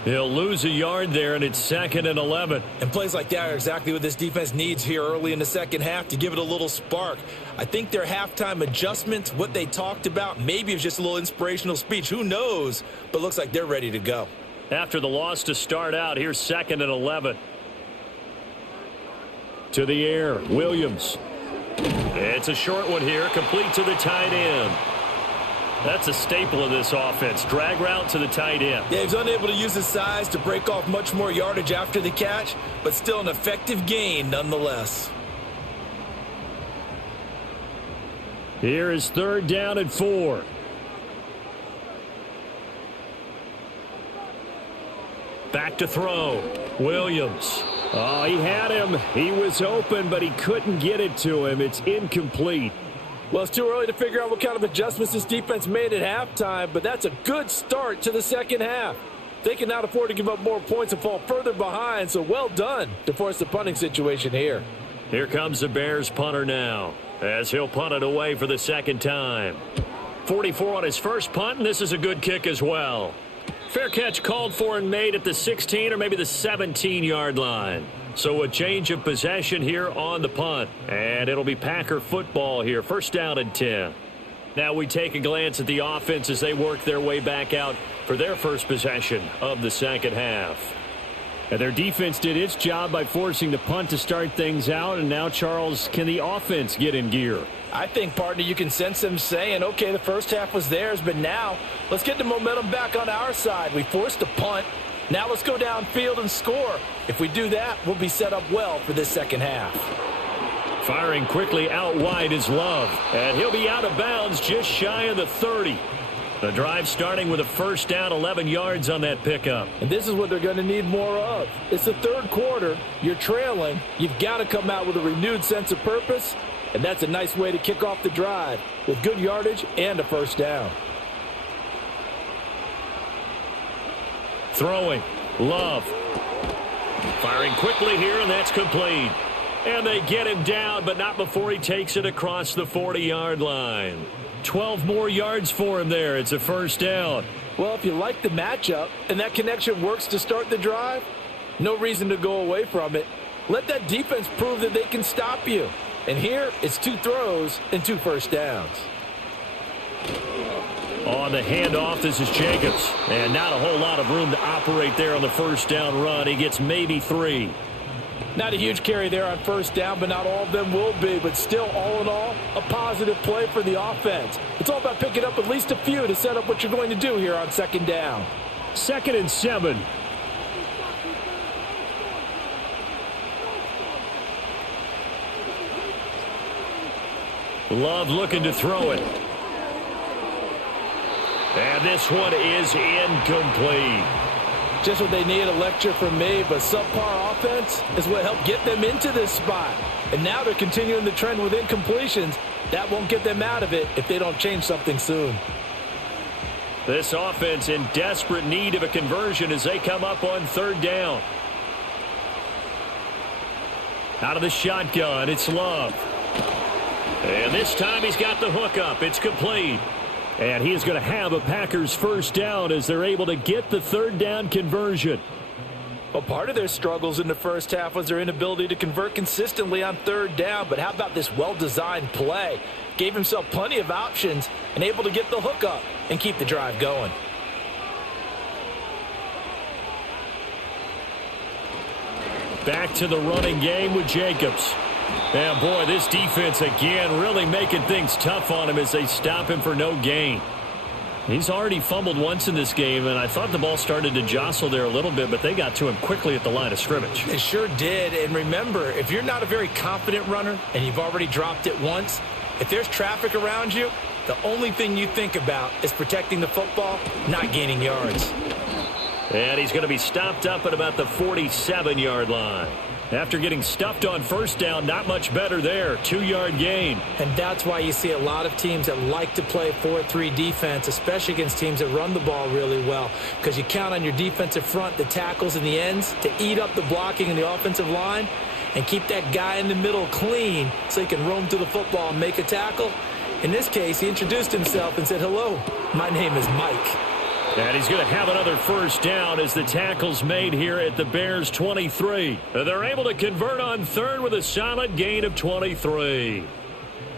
He'll lose a yard there, and it's 2nd and 11. And plays like that are exactly what this defense needs here early in the second half to give it a little spark. I think their halftime adjustments, what they talked about, maybe it was just a little inspirational speech. Who knows? But looks like they're ready to go. After the loss to start out, here's 2nd and 11. To the air, Williams. It's a short one here, complete to the tight end. That's a staple of this offense. Drag route to the tight end. Yeah, he's unable to use his size to break off much more yardage after the catch, but still an effective gain nonetheless. Here is 3rd down and 4. Back to throw. Williams. Oh, he had him. He was open, but he couldn't get it to him. It's incomplete. Well, it's too early to figure out what kind of adjustments this defense made at halftime, but that's a good start to the second half. They cannot afford to give up more points and fall further behind, so well done to force the punting situation here. Here comes the Bears punter now, as he'll punt it away for the second time. 44 on his first punt, and this is a good kick as well. Fair catch called for and made at the 16 or maybe the 17-yard line. So a change of possession here on the punt. And it'll be Packer football here. 1st down and 10. Now we take a glance at the offense as they work their way back out for their first possession of the second half. And their defense did its job by forcing the punt to start things out. And now, Charles, can the offense get in gear? I think, partner, you can sense them saying, okay, the first half was theirs, but now let's get the momentum back on our side. We forced a punt. Now let's go downfield and score. If we do that, we'll be set up well for this second half. Firing quickly out wide is Love. And he'll be out of bounds just shy of the 30. The drive starting with a 1st down, 11 yards on that pickup. And this is what they're going to need more of. It's the 3rd quarter. You're trailing. You've got to come out with a renewed sense of purpose. And that's a nice way to kick off the drive with good yardage and a 1st down. Throwing. Love. Firing quickly here, and that's complete. And they get him down, but not before he takes it across the 40-yard line. 12 more yards for him there. It's a 1st down. Well, if you like the matchup and that connection works to start the drive, no reason to go away from it. Let that defense prove that they can stop you. And here, it's 2 throws and 2 1st downs. On the handoff, this is Jacobs. And not a whole lot of room to operate there on the 1st down run. He gets maybe 3. Not a huge carry there on 1st down, but not all of them will be. But still, all in all, a positive play for the offense. It's all about picking up at least a few to set up what you're going to do here on 2nd down. 2nd and 7. Love looking to throw it. And this one is incomplete. Just what they need, a lecture from me, but subpar offense is what helped get them into this spot. And now they're continuing the trend with incompletions. That won't get them out of it if they don't change something soon. This offense in desperate need of a conversion as they come up on 3rd down. Out of the shotgun, it's Love. And this time he's got the hook up. It's complete. And he is going to have a Packers 1st down as they're able to get the 3rd down conversion. Well, part of their struggles in the first half was their inability to convert consistently on 3rd down. But how about this well-designed play? Gave himself plenty of options and able to get the hook up and keep the drive going. Back to the running game with Jacobs. And boy, this defense again really making things tough on him as they stop him for no gain. He's already fumbled once in this game, and I thought the ball started to jostle there a little bit, but they got to him quickly at the line of scrimmage. They sure did. And remember, if you're not a very confident runner and you've already dropped it once, if there's traffic around you, the only thing you think about is protecting the football, not gaining yards. And he's going to be stopped up at about the 47-yard line. After getting stuffed on 1st down, not much better there. 2-yard gain. And that's why you see a lot of teams that like to play 4-3 defense, especially against teams that run the ball really well, because you count on your defensive front, the tackles and the ends, to eat up the blocking in the offensive line and keep that guy in the middle clean so he can roam to the football and make a tackle. In this case, he introduced himself and said, "Hello, my name is Mike." And he's going to have another 1st down as the tackle's made here at the Bears 23. They're able to convert on 3rd with a solid gain of 23.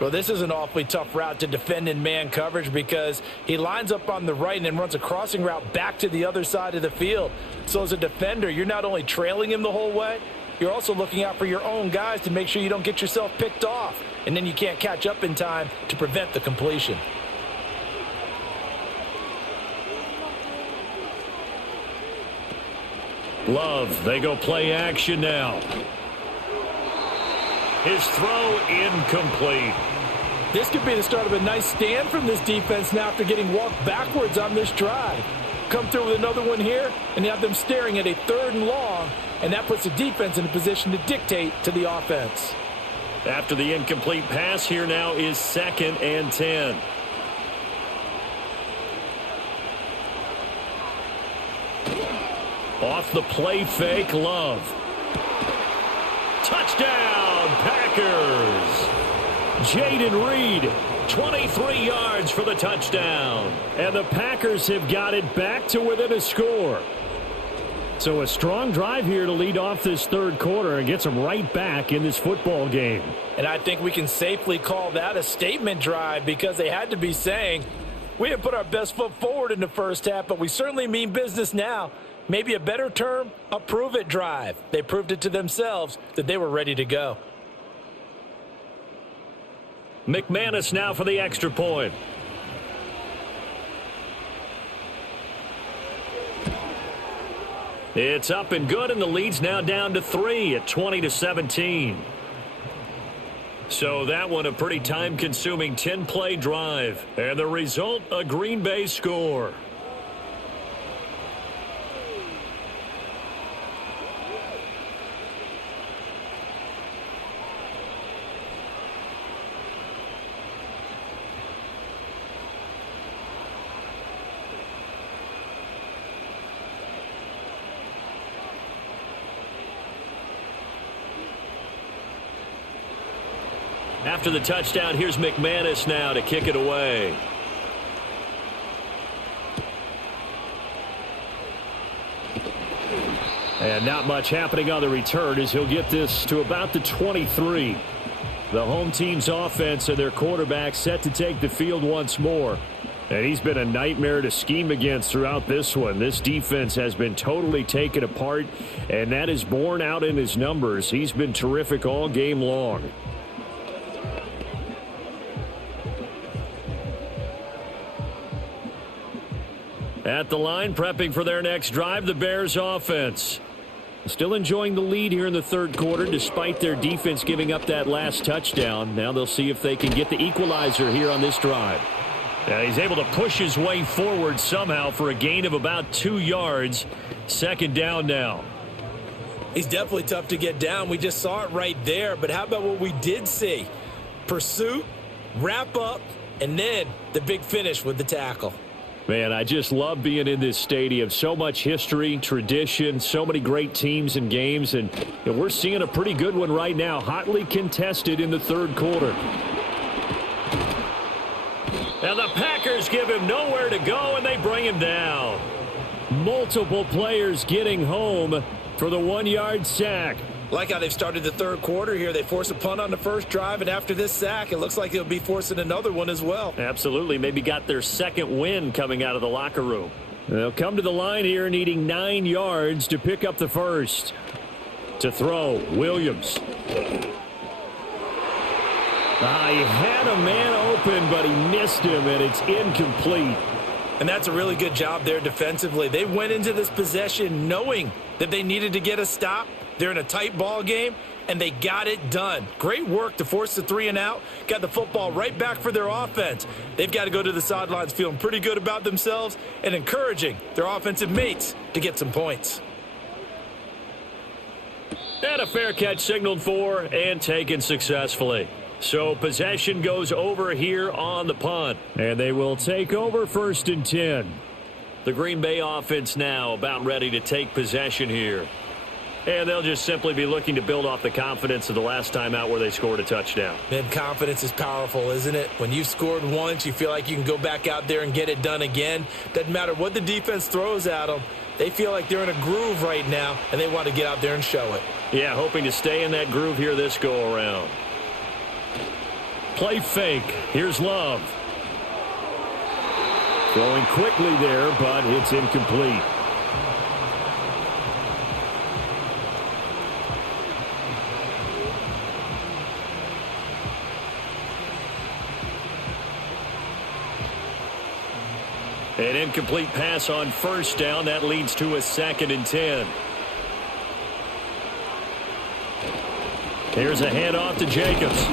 Well, this is an awfully tough route to defend in man coverage because he lines up on the right and then runs a crossing route back to the other side of the field. So as a defender, you're not only trailing him the whole way, you're also looking out for your own guys to make sure you don't get yourself picked off. And then you can't catch up in time to prevent the completion. Love, they go play action now. His throw incomplete. This could be the start of a nice stand from this defense now after getting walked backwards on this drive. Come through with another one here, and you have them staring at a 3rd and long, and that puts the defense in a position to dictate to the offense. After the incomplete pass, here now is 2nd and 10. Off the play fake, Love. Touchdown, Packers! Jaden Reed, 23 yards for the touchdown. And the Packers have got it back to within a score. So a strong drive here to lead off this 3rd quarter and gets them right back in this football game. And I think we can safely call that a statement drive because they had to be saying, we didn't put our best foot forward in the first half, but we certainly mean business now. Maybe a better term, a prove-it drive. They proved it to themselves that they were ready to go. McManus now for the extra point. It's up and good, and the lead's now down to 3 at 20-17. So that one a pretty time-consuming 10-play drive. And the result, a Green Bay score. After the touchdown, here's McManus now to kick it away. And not much happening on the return as he'll get this to about the 23. The home team's offense and their quarterback set to take the field once more. And he's been a nightmare to scheme against throughout this one. This defense has been totally taken apart, and that is borne out in his numbers. He's been terrific all game long. At the line, prepping for their next drive, the Bears offense. Still enjoying the lead here in the 3rd quarter, despite their defense giving up that last touchdown. Now they'll see if they can get the equalizer here on this drive. Now he's able to push his way forward somehow for a gain of about 2 yards. 2nd down now. He's definitely tough to get down. We just saw it right there. But how about what we did see? Pursuit, wrap up, and then the big finish with the tackle. Man, I just love being in this stadium. So much history, tradition, so many great teams and games, and we're seeing a pretty good one right now, hotly contested in the 3rd quarter. And the Packers give him nowhere to go, and they bring him down. Multiple players getting home for the 1-yard sack. Like how they've started the 3rd quarter here. They force a punt on the first drive, and after this sack, it looks like they'll be forcing another one as well. Absolutely. Maybe got their 2nd win coming out of the locker room. They'll come to the line here needing 9 yards to pick up the first. To throw, Williams. He had a man open, but he missed him, and it's incomplete. And that's a really good job there defensively. They went into this possession knowing that they needed to get a stop. They're in a tight ball game, and they got it done. Great work to force the 3 and out. Got the football right back for their offense. They've got to go to the sidelines feeling pretty good about themselves and encouraging their offensive mates to get some points. And a fair catch signaled for and taken successfully. So possession goes over here on the punt. And they will take over 1st and 10. The Green Bay offense now about ready to take possession here. And they'll just simply be looking to build off the confidence of the last time out where they scored a touchdown. Man, confidence is powerful, isn't it? When you've scored once, you feel like you can go back out there and get it done again. Doesn't matter what the defense throws at them. They feel like they're in a groove right now, and they want to get out there and show it. Yeah, hoping to stay in that groove here this go-around. Play fake. Here's Love. Throwing quickly there, but it's incomplete. An incomplete pass on 1st down. That leads to a 2nd and 10. Here's a handoff to Jacobs.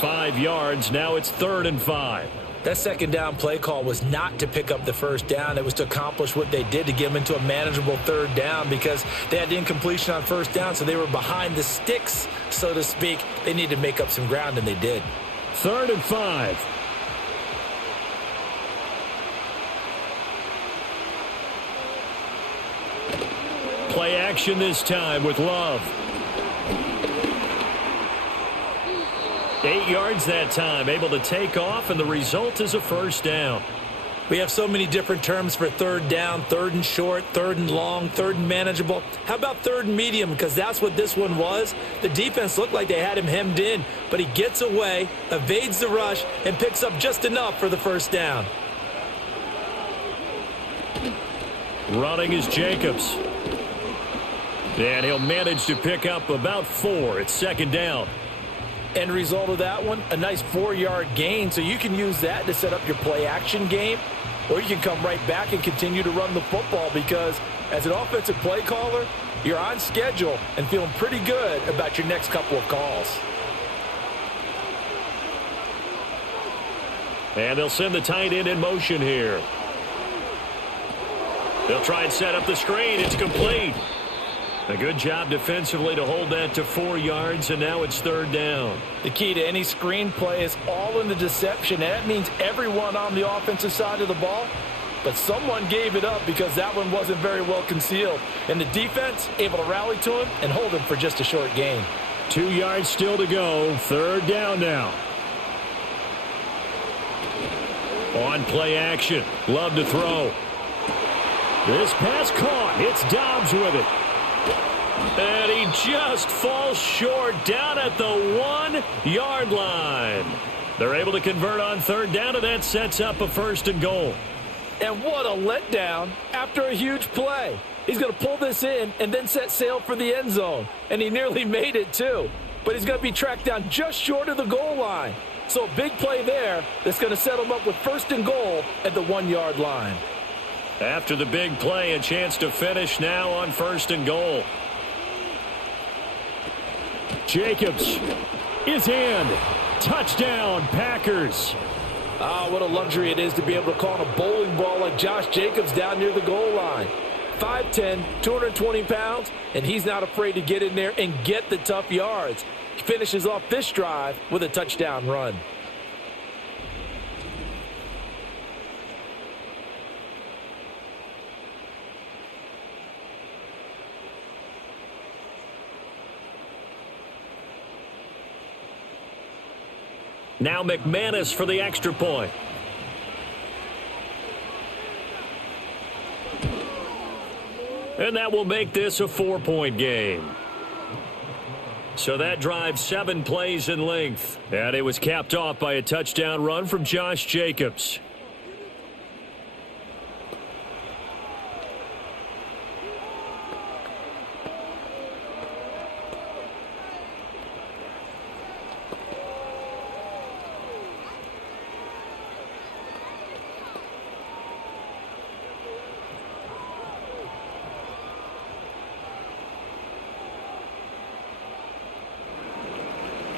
5 yards. Now it's 3rd and 5. That second down play call was not to pick up the first down. It was to accomplish what they did, to get them into a manageable 3rd down, because they had the incompletion on first down, so they were behind the sticks, so to speak. They needed to make up some ground, and they did. 3rd and 5. Play action this time with Love. 8 yards that time, able to take off, and the result is a first down. We have so many different terms for 3rd down: 3rd and short, 3rd and long, 3rd and manageable. How about 3rd and medium? Because that's what this one was. The defense looked like they had him hemmed in, but he gets away, evades the rush, and picks up just enough for the first down. Running is Jacobs. And he'll manage to pick up about 4. It's 2nd down. End result of that one, a nice 4-yard gain, so you can use that to set up your play-action game, or you can come right back and continue to run the football, because as an offensive play caller, you're on schedule and feeling pretty good about your next couple of calls. And they'll send the tight end in motion here. They'll try and set up the screen. It's complete. A good job defensively to hold that to 4 yards, and now it's 3rd down. The key to any screen play is all in the deception, and that means everyone on the offensive side of the ball, but someone gave it up because that one wasn't very well concealed. And the defense able to rally to him and hold him for just a short gain. 2 yards still to go. 3rd down now. On play action. Love to throw. This pass caught. It's Dobbs with it. And he just falls short down at the 1-yard line. They're able to convert on 3rd down, and that sets up a 1st and goal. And what a letdown after a huge play. He's going to pull this in and then set sail for the end zone. And he nearly made it, too. But he's going to be tracked down just short of the goal line. So a big play there that's going to set him up with 1st and goal at the 1-yard line. After the big play, a chance to finish now on 1st and goal. Jacobs is in. Touchdown, Packers. What a luxury it is to be able to call a bowling ball like Josh Jacobs down near the goal line. 5'10", 220 pounds, and he's not afraid to get in there and get the tough yards. He finishes off this drive with a touchdown run. Now McManus for the extra point. And that will make this a 4-point game. So that drive 7 plays in length. And it was capped off by a touchdown run from Josh Jacobs.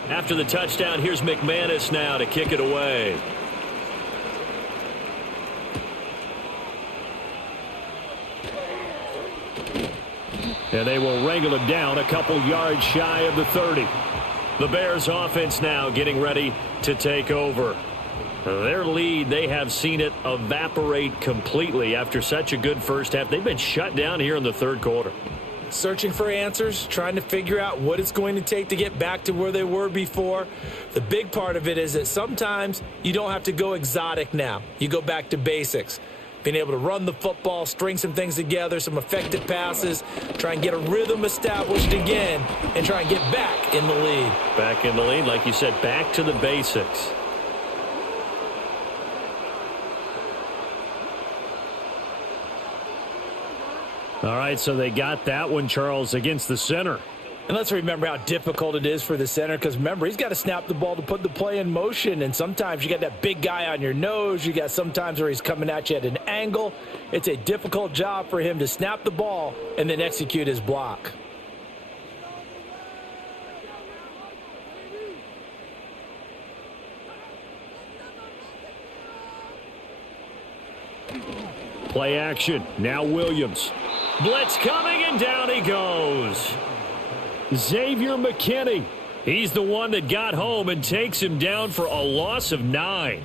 After the touchdown, here's McManus now to kick it away. And they will wrangle him down a couple yards shy of the 30. The Bears offense now getting ready to take over. Their lead, they have seen it evaporate completely after such a good first half. They've been shut down here in the 3rd quarter. Searching for answers, trying to figure out what it's going to take to get back to where they were before. The big part of it is that sometimes you don't have to go exotic now. You go back to basics. Being able to run the football, string some things together, some effective passes, try and get a rhythm established again, and try and get back in the lead. Back in the lead, like you said, back to the basics. All right, so they got that one, Charles, against the center. And let's remember how difficult it is for the center, because remember, he's got to snap the ball to put the play in motion, and sometimes you got that big guy on your nose. You got sometimes where he's coming at you at an angle. It's a difficult job for him to snap the ball and then execute his block. Play action. Now Williams. Blitz coming, and down he goes. Xavier McKinney. He's the one that got home and takes him down for a loss of 9.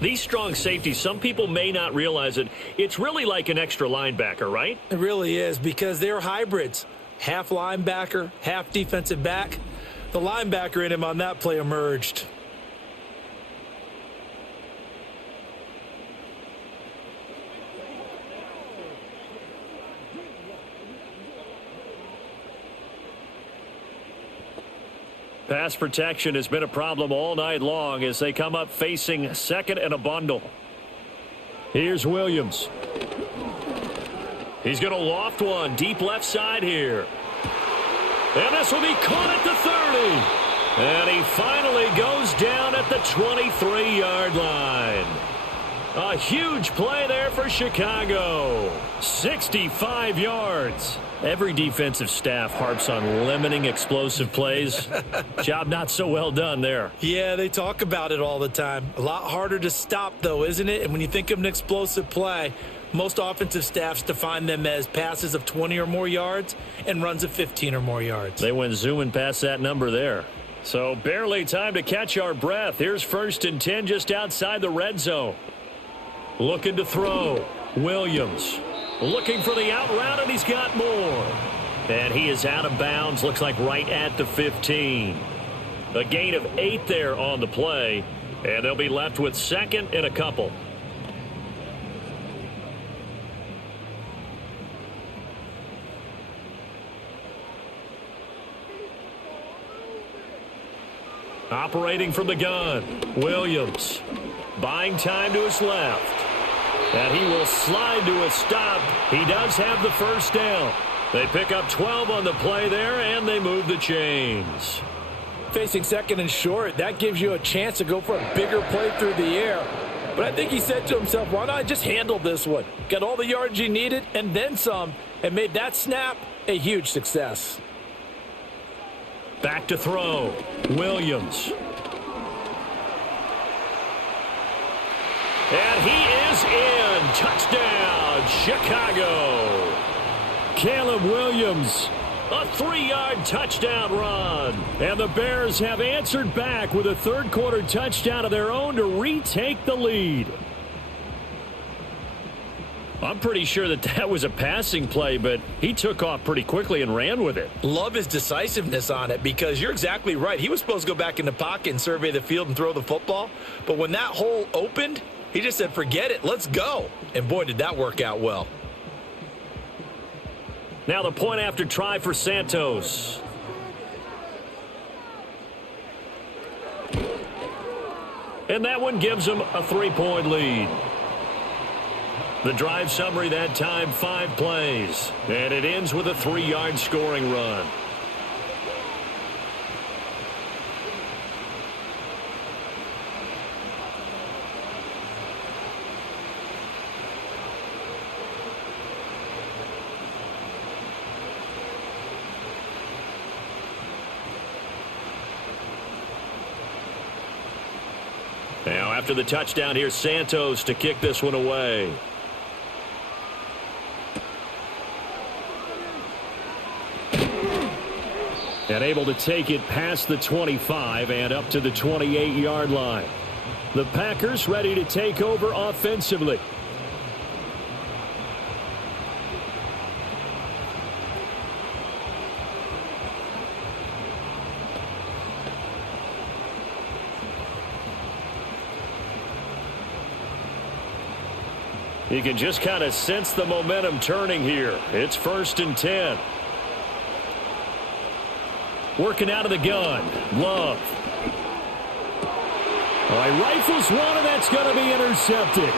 These strong safeties, some people may not realize it. It's really like an extra linebacker, right? It really is, because they're hybrids. Half linebacker, half defensive back. The linebacker in him on that play emerged. Pass protection has been a problem all night long as they come up facing second and a bundle. Here's Williams. He's going to loft one deep left side here. And this will be caught at the 30. And he finally goes down at the 23-yard line. A huge play there for Chicago. 65 yards. Every defensive staff harps on limiting explosive plays. Job not so well done there. Yeah, they talk about it all the time. A lot harder to stop, though, isn't it? And when you think of an explosive play, most offensive staffs define them as passes of 20 or more yards and runs of 15 or more yards. They went zooming past that number there. So barely time to catch our breath. Here's 1st and 10 just outside the red zone. Looking to throw. Williams looking for the out route, and he's got more. And he is out of bounds, looks like right at the 15. A gain of 8 there on the play, and they'll be left with 2nd and a couple. Operating from the gun, Williams buying time to his left. And he will slide to a stop. He does have the first down. They pick up 12 on the play there, and they move the chains. Facing 2nd and short, that gives you a chance to go for a bigger play through the air. But I think he said to himself, why not just handle this one? Got all the yards he needed and then some, and made that snap a huge success. Back to throw. Williams. And he is in. Touchdown, Chicago. Caleb Williams. A 3-yard touchdown run. And the Bears have answered back with a third-quarter touchdown of their own to retake the lead. I'm pretty sure that was a passing play, but he took off pretty quickly and ran with it. Love his decisiveness on it, because you're exactly right. He was supposed to go back in the pocket and survey the field and throw the football. But when that hole opened, he just said, forget it, let's go. And boy, did that work out well. Now the point after try for Santos. And that one gives them a 3-point lead. The drive summary that time, 5 plays. And it ends with a 3-yard scoring run. Now after the touchdown, here's Santos to kick this one away. And able to take it past the 25 and up to the 28-yard line. The Packers ready to take over offensively. You can just kind of sense the momentum turning here. It's 1st and 10. Working out of the gun. Love. All right, rifles one, and that's going to be intercepted.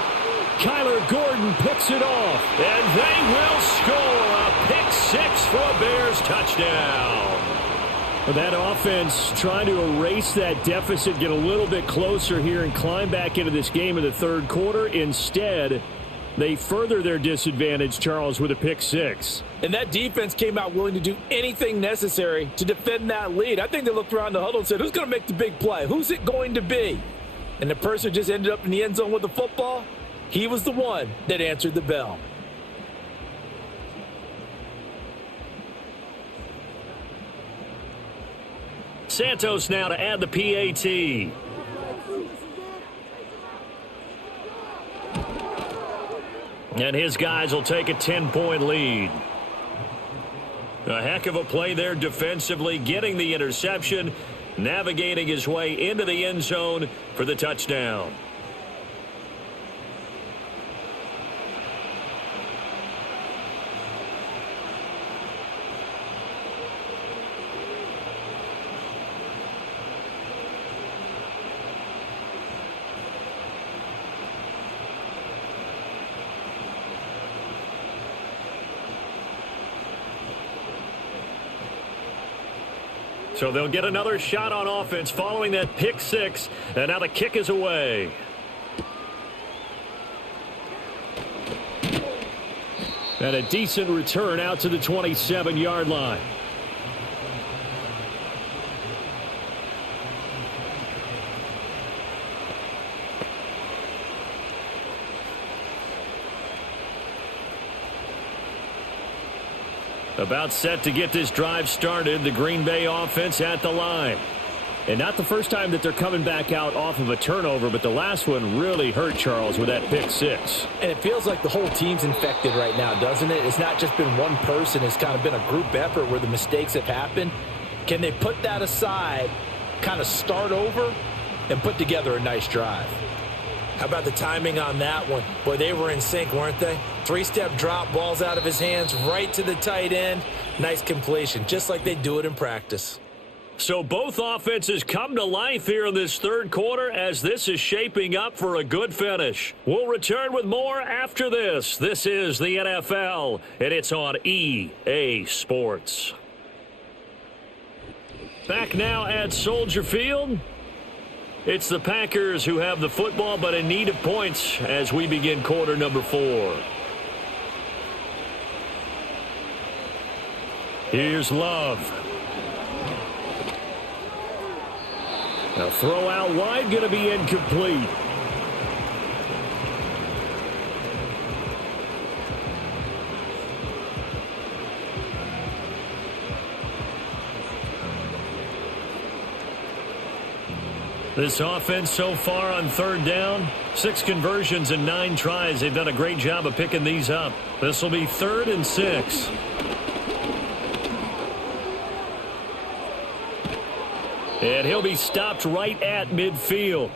Kyler Gordon picks it off. And they will score a pick 6 for a Bears touchdown. That offense trying to erase that deficit, get a little bit closer here, and climb back into this game in the third quarter. Instead, they further their disadvantage, Charles, with a pick 6. And that defense came out willing to do anything necessary to defend that lead. I think they looked around the huddle and said, who's going to make the big play? Who's it going to be? And the person just ended up in the end zone with the football. He was the one that answered the bell. Santos now to add the PAT. And his guys will take a 10-point lead. A heck of a play there defensively, getting the interception, navigating his way into the end zone for the touchdown. So they'll get another shot on offense following that pick six, and now the kick is away. And a decent return out to the 27-yard line. About set to get this drive started. The Green Bay offense at the line. And not the first time that they're coming back out off of a turnover, but the last one really hurt Charles with that pick six. And it feels like the whole team's infected right now, doesn't it? It's not just been one person. It's kind of been a group effort where the mistakes have happened. Can they put that aside, kind of start over, and put together a nice drive? How about the timing on that one? Boy, they were in sync, weren't they? Three-step drop, balls out of his hands, right to the tight end. Nice completion, just like they do it in practice. So both offenses come to life here in this third quarter as this is shaping up for a good finish. We'll return with more after this. This is the NFL, and it's on EA Sports. Back now at Soldier Field. It's the Packers who have the football, but in need of points as we begin quarter number 4. Here's Love. A throw out wide, going to be incomplete. This offense so far on third down, 6 conversions and 9 tries. They've done a great job of picking these up. This will be 3rd and 6. And he'll be stopped right at midfield.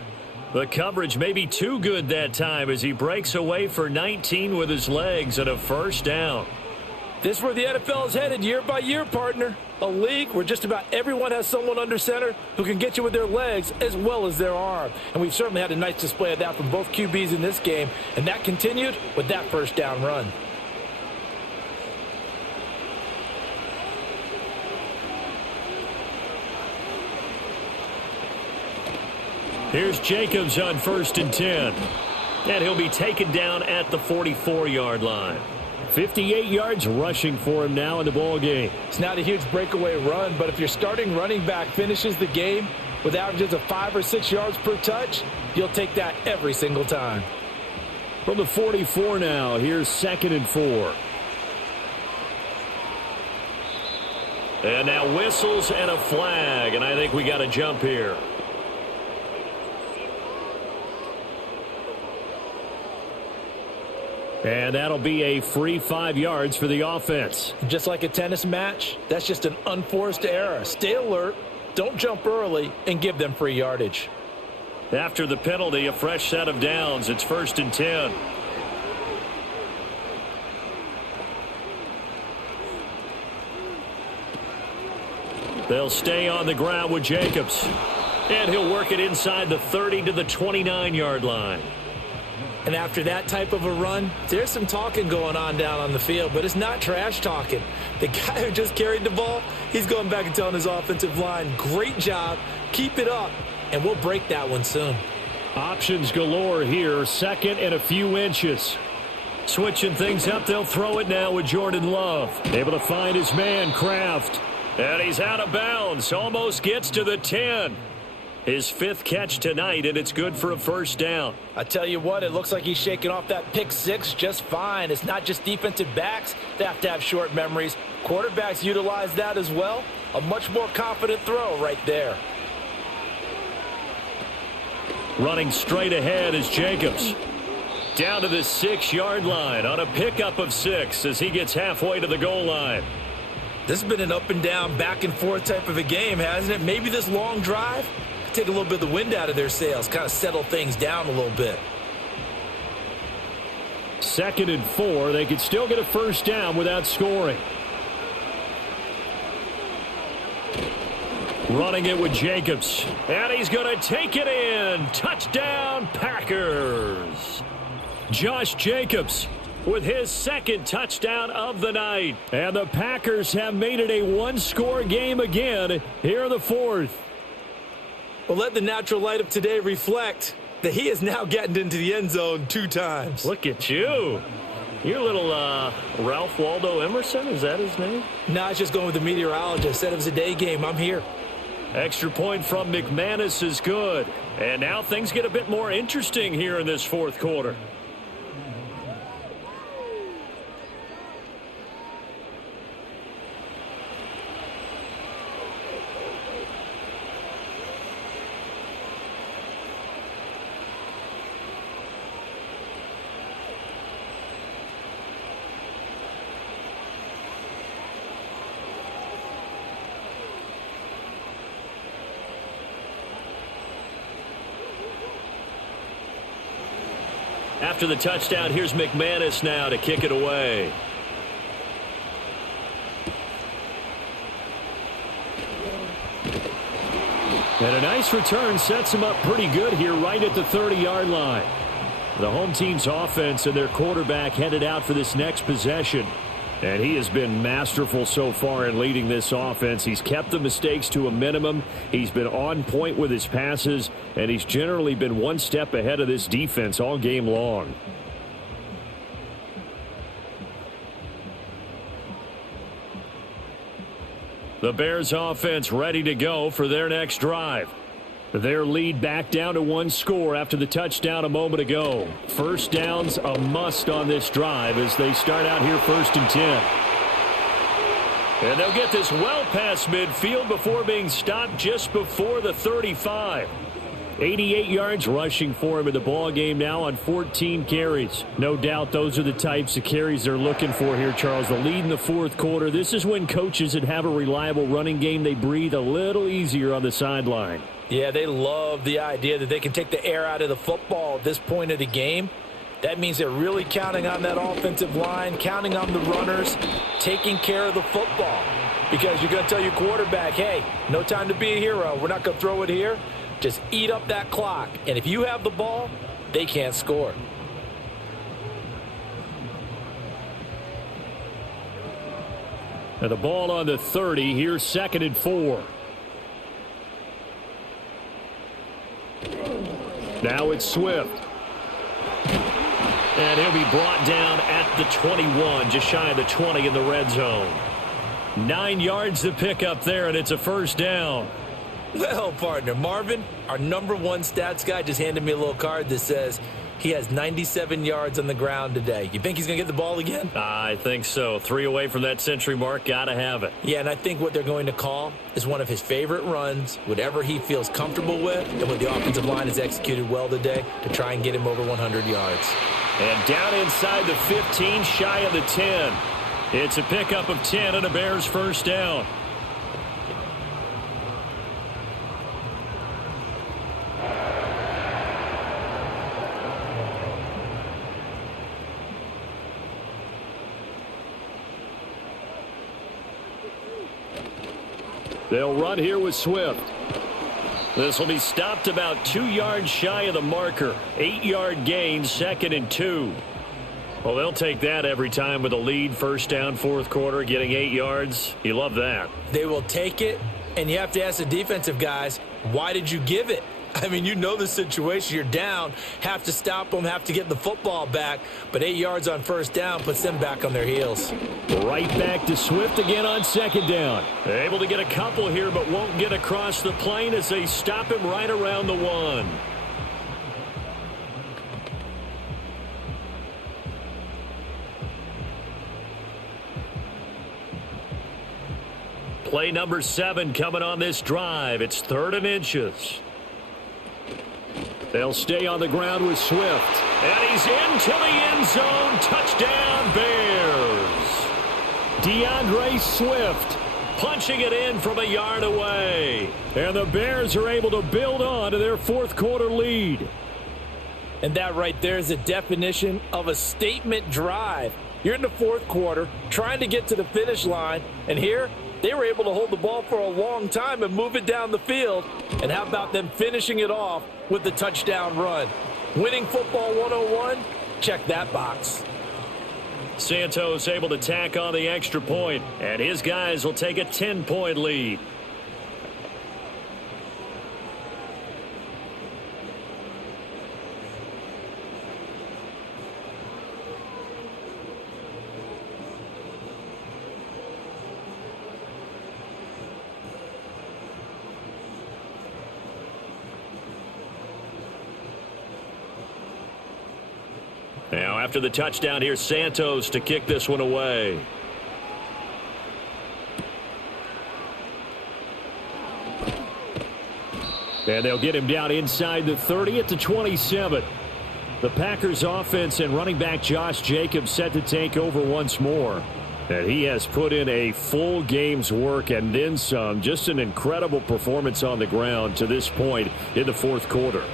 The coverage may be too good that time as he breaks away for 19 with his legs and a first down. This is where the NFL is headed year by year, partner. A league where just about everyone has someone under center who can get you with their legs as well as their arm. And we've certainly had a nice display of that from both QBs in this game. And that continued with that first down run. Here's Jacobs on 1st and 10. And he'll be taken down at the 44-yard line. 58 yards rushing for him now in the ball game. It's not a huge breakaway run, but if your starting running back finishes the game with averages of 5 or 6 yards per touch, you'll take that every single time. From the 44 now, here's 2nd and 4. And now whistles and a flag, and I think we got a jump here. And that'll be a free 5 yards for the offense. Just like a tennis match, that's just an unforced error. Stay alert, don't jump early, and give them free yardage. After the penalty, a fresh set of downs. It's 1st and 10. They'll stay on the ground with Jacobs. And he'll work it inside the 30 to the 29-yard line. And after that type of a run, there's some talking going on down on the field, but it's not trash talking. The guy who just carried the ball, he's going back and telling his offensive line, great job, keep it up, and we'll break that one soon. Options galore here, 2nd and a few inches. Switching things up, they'll throw it now with Jordan Love. Able to find his man, Kraft. And he's out of bounds, almost gets to the 10. His 5th catch tonight, and it's good for a first down. I tell you what, it looks like he's shaking off that pick 6 just fine. It's not just defensive backs that have to have short memories. Quarterbacks utilize that as well. A much more confident throw right there. Running straight ahead is Jacobs. Down to the 6-yard line on a pickup of 6 as he gets halfway to the goal line. This has been an up and down, back and forth type of a game, hasn't it? Maybe this long drive could take a little bit of the wind out of their sails, kind of settle things down a little bit. 2nd and 4. They could still get a first down without scoring. Running it with Jacobs. And he's going to take it in. Touchdown, Packers. Josh Jacobs with his 2nd touchdown of the night. And the Packers have made it a one-score game again here in the 4th. Well, let the natural light of today reflect that he has now gotten into the end zone 2 times. Look at you. You're a little Ralph Waldo Emerson. Is that his name? No, it's just going with the meteorologist. Said it was a day game. I'm here. Extra point from McManus is good. And now things get a bit more interesting here in this 4th quarter. After the touchdown, here's McManus now to kick it away. And a nice return sets him up pretty good here right at the 30-yard line. The home team's offense and their quarterback headed out for this next possession. And he has been masterful so far in leading this offense. He's kept the mistakes to a minimum. He's been on point with his passes, and he's generally been one step ahead of this defense all game long. The Bears offense ready to go for their next drive. Their lead back down to 1 score after the touchdown a moment ago. First down's a must on this drive as they start out here 1st and 10. And they'll get this well past midfield before being stopped just before the 35. 88 yards rushing for him in the ball game now on 14 carries. No doubt those are the types of carries they're looking for here, Charles. The lead in the 4th quarter. This is when coaches that have a reliable running game, they breathe a little easier on the sideline. Yeah, they love the idea that they can take the air out of the football at this point of the game. That means they're really counting on that offensive line, counting on the runners, taking care of the football. Because you're going to tell your quarterback, hey, no time to be a hero. We're not going to throw it here. Just eat up that clock. And if you have the ball, they can't score. And the ball on the 30. Here's 2nd and 4. Now it's Swift. And he'll be brought down at the 21, just shy of the 20 in the red zone. 9 yards to pick up there, and it's a first down. Well, partner, Marvin, our #1 stats guy, just handed me a little card that says he has 97 yards on the ground today. You think he's going to get the ball again? I think so. 3 away from that century mark. Got to have it. Yeah, and I think what they're going to call is one of his favorite runs, whatever he feels comfortable with, and what the offensive line has executed well today to try and get him over 100 yards. And down inside the 15, shy of the 10. It's a pickup of 10 and a Bears first down. They'll run here with Swift. This will be stopped about 2 yards shy of the marker. 8-yard gain, 2nd and 2. Well, they'll take that every time with a lead. First down, 4th quarter, getting 8 yards. You love that. They will take it, and you have to ask the defensive guys, why did you give it? I mean, you know the situation. You're down, have to stop them, have to get the football back. But 8 yards on first down puts them back on their heels. Right back to Swift again on second down. Able to get a couple here, but won't get across the plane as they stop him right around the 1. Play number 7 coming on this drive. It's 3rd and inches. They'll stay on the ground with Swift. And he's into the end zone. Touchdown, Bears. DeAndre Swift punching it in from a yard away. And the Bears are able to build on to their 4th quarter lead. And that right there is a definition of a statement drive. You're in the 4th quarter, trying to get to the finish line. And here, they were able to hold the ball for a long time and move it down the field. And how about them finishing it off with the touchdown run? Winning football 101? Check that box. Santos able to tack on the extra point, and his guys will take a 10-point lead. Now, after the touchdown, here's Santos to kick this one away. And they'll get him down inside the 30 at the 27. The Packers offense and running back Josh Jacobs set to take over once more. And he has put in a full game's work and then some. Just an incredible performance on the ground to this point in the 4th quarter.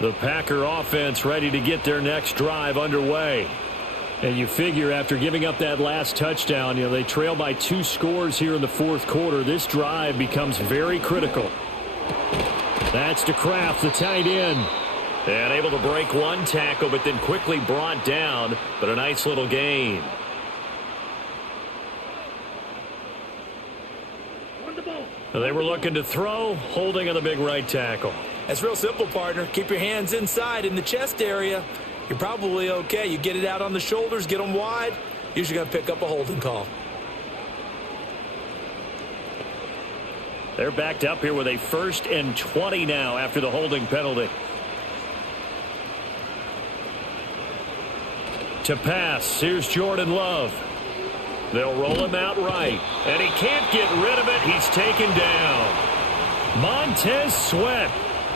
The Packer offense ready to get their next drive underway. And you figure after giving up that last touchdown, they trail by 2 scores here in the 4th quarter. This drive becomes very critical. That's to Kraft, the tight end. And able to break one tackle, but then quickly brought down. But a nice little gain. They were looking to throw, holding on the big right tackle. That's real simple, partner. Keep your hands inside in the chest area. You're probably okay. You get it out on the shoulders, get them wide. Usually going to pick up a holding call. They're backed up here with a 1st and 20 now after the holding penalty. To pass, here's Jordan Love. They'll roll him out right, and he can't get rid of it. He's taken down. Montez Sweat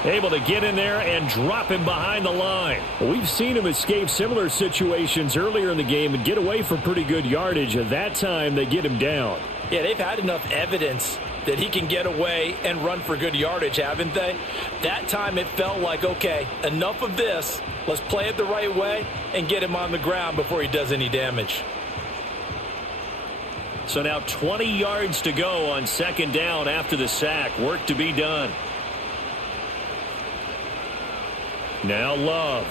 able to get in there and drop him behind the line. We've seen him escape similar situations earlier in the game and get away for pretty good yardage. At that time, they get him down. Yeah, they've had enough evidence that he can get away and run for good yardage, haven't they? That time it felt like, okay, enough of this. Let's play it the right way and get him on the ground before he does any damage. So now 20 yards to go on 2nd down after the sack. Work to be done. Now Love.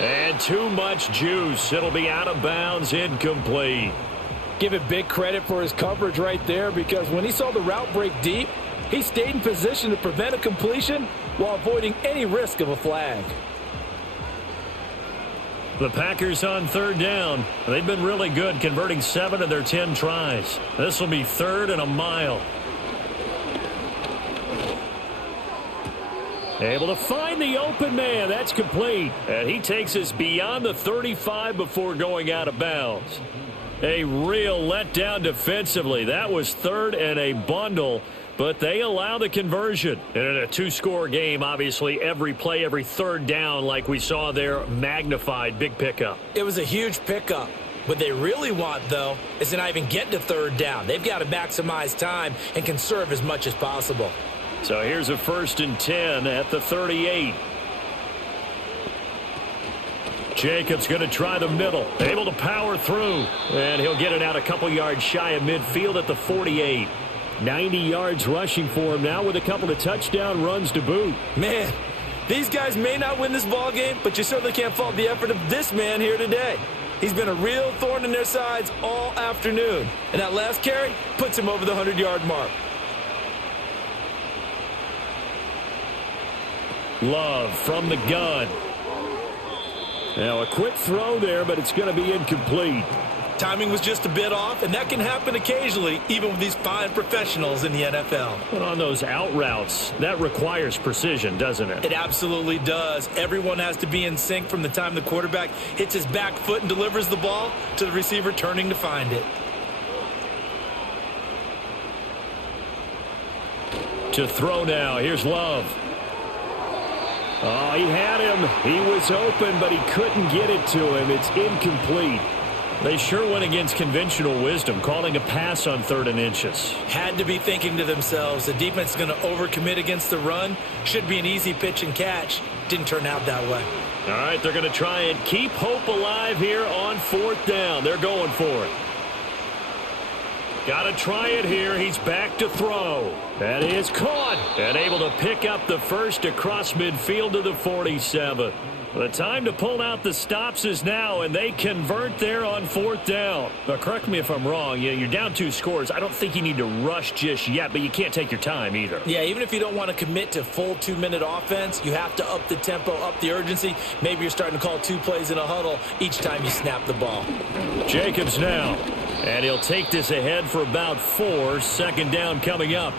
And too much juice. It'll be out of bounds, incomplete. Give it big credit for his coverage right there, because when he saw the route break deep, he stayed in position to prevent a completion while avoiding any risk of a flag. The Packers on 3rd down. They've been really good, converting 7 of their 10 tries. This will be 3rd and a mile. Able to find the open man. That's complete. And he takes us beyond the 35 before going out of bounds. A real letdown defensively. That was 3rd and a bundle, but they allow the conversion. And in a 2-score game, obviously, every play, every 3rd down, like we saw there, magnified. Big pickup. It was a huge pickup. What they really want, though, is to not even get to 3rd down. They've got to maximize time and conserve as much as possible. So here's a 1st and 10 at the 38. Jacobs going to try the middle. Able to power through. And he'll get it out a couple yards shy of midfield at the 48. 90 yards rushing for him now with a couple of touchdown runs to boot. Man, These guys may not win this ball game, but you certainly can't fault the effort of this man here today. He's been a real thorn in their sides all afternoon. And that last carry puts him over the 100-yard mark. Love from the gun. Now a quick throw there, but it's going to be incomplete. Timing was just a bit off, and that can happen occasionally, even with these fine professionals in the NFL. But on those out routes, that requires precision, doesn't it? It absolutely does. Everyone has to be in sync from the time the quarterback hits his back foot and delivers the ball to the receiver turning to find it. To throw now. Here's Love. Oh, he had him. He was open, but he couldn't get it to him. It's incomplete. They sure went against conventional wisdom, calling a pass on 3rd and inches. Had to be thinking to themselves, the defense is going to overcommit against the run. Should be an easy pitch and catch. Didn't turn out that way. All right, they're going to try and keep hope alive here on 4th down. They're going for it. Got to try it here. He's back to throw. That is caught. And able to pick up the first across midfield to the 47. The time to pull out the stops is now, and they convert there on 4th down. Now, correct me if I'm wrong. You're down 2 scores. I don't think you need to rush just yet, but you can't take your time either. Yeah, even if you don't want to commit to full 2-minute offense, you have to up the tempo, up the urgency. Maybe you're starting to call 2 plays in a huddle each time you snap the ball. Jacobs now, and he'll take this ahead for about 4. 2nd down coming up.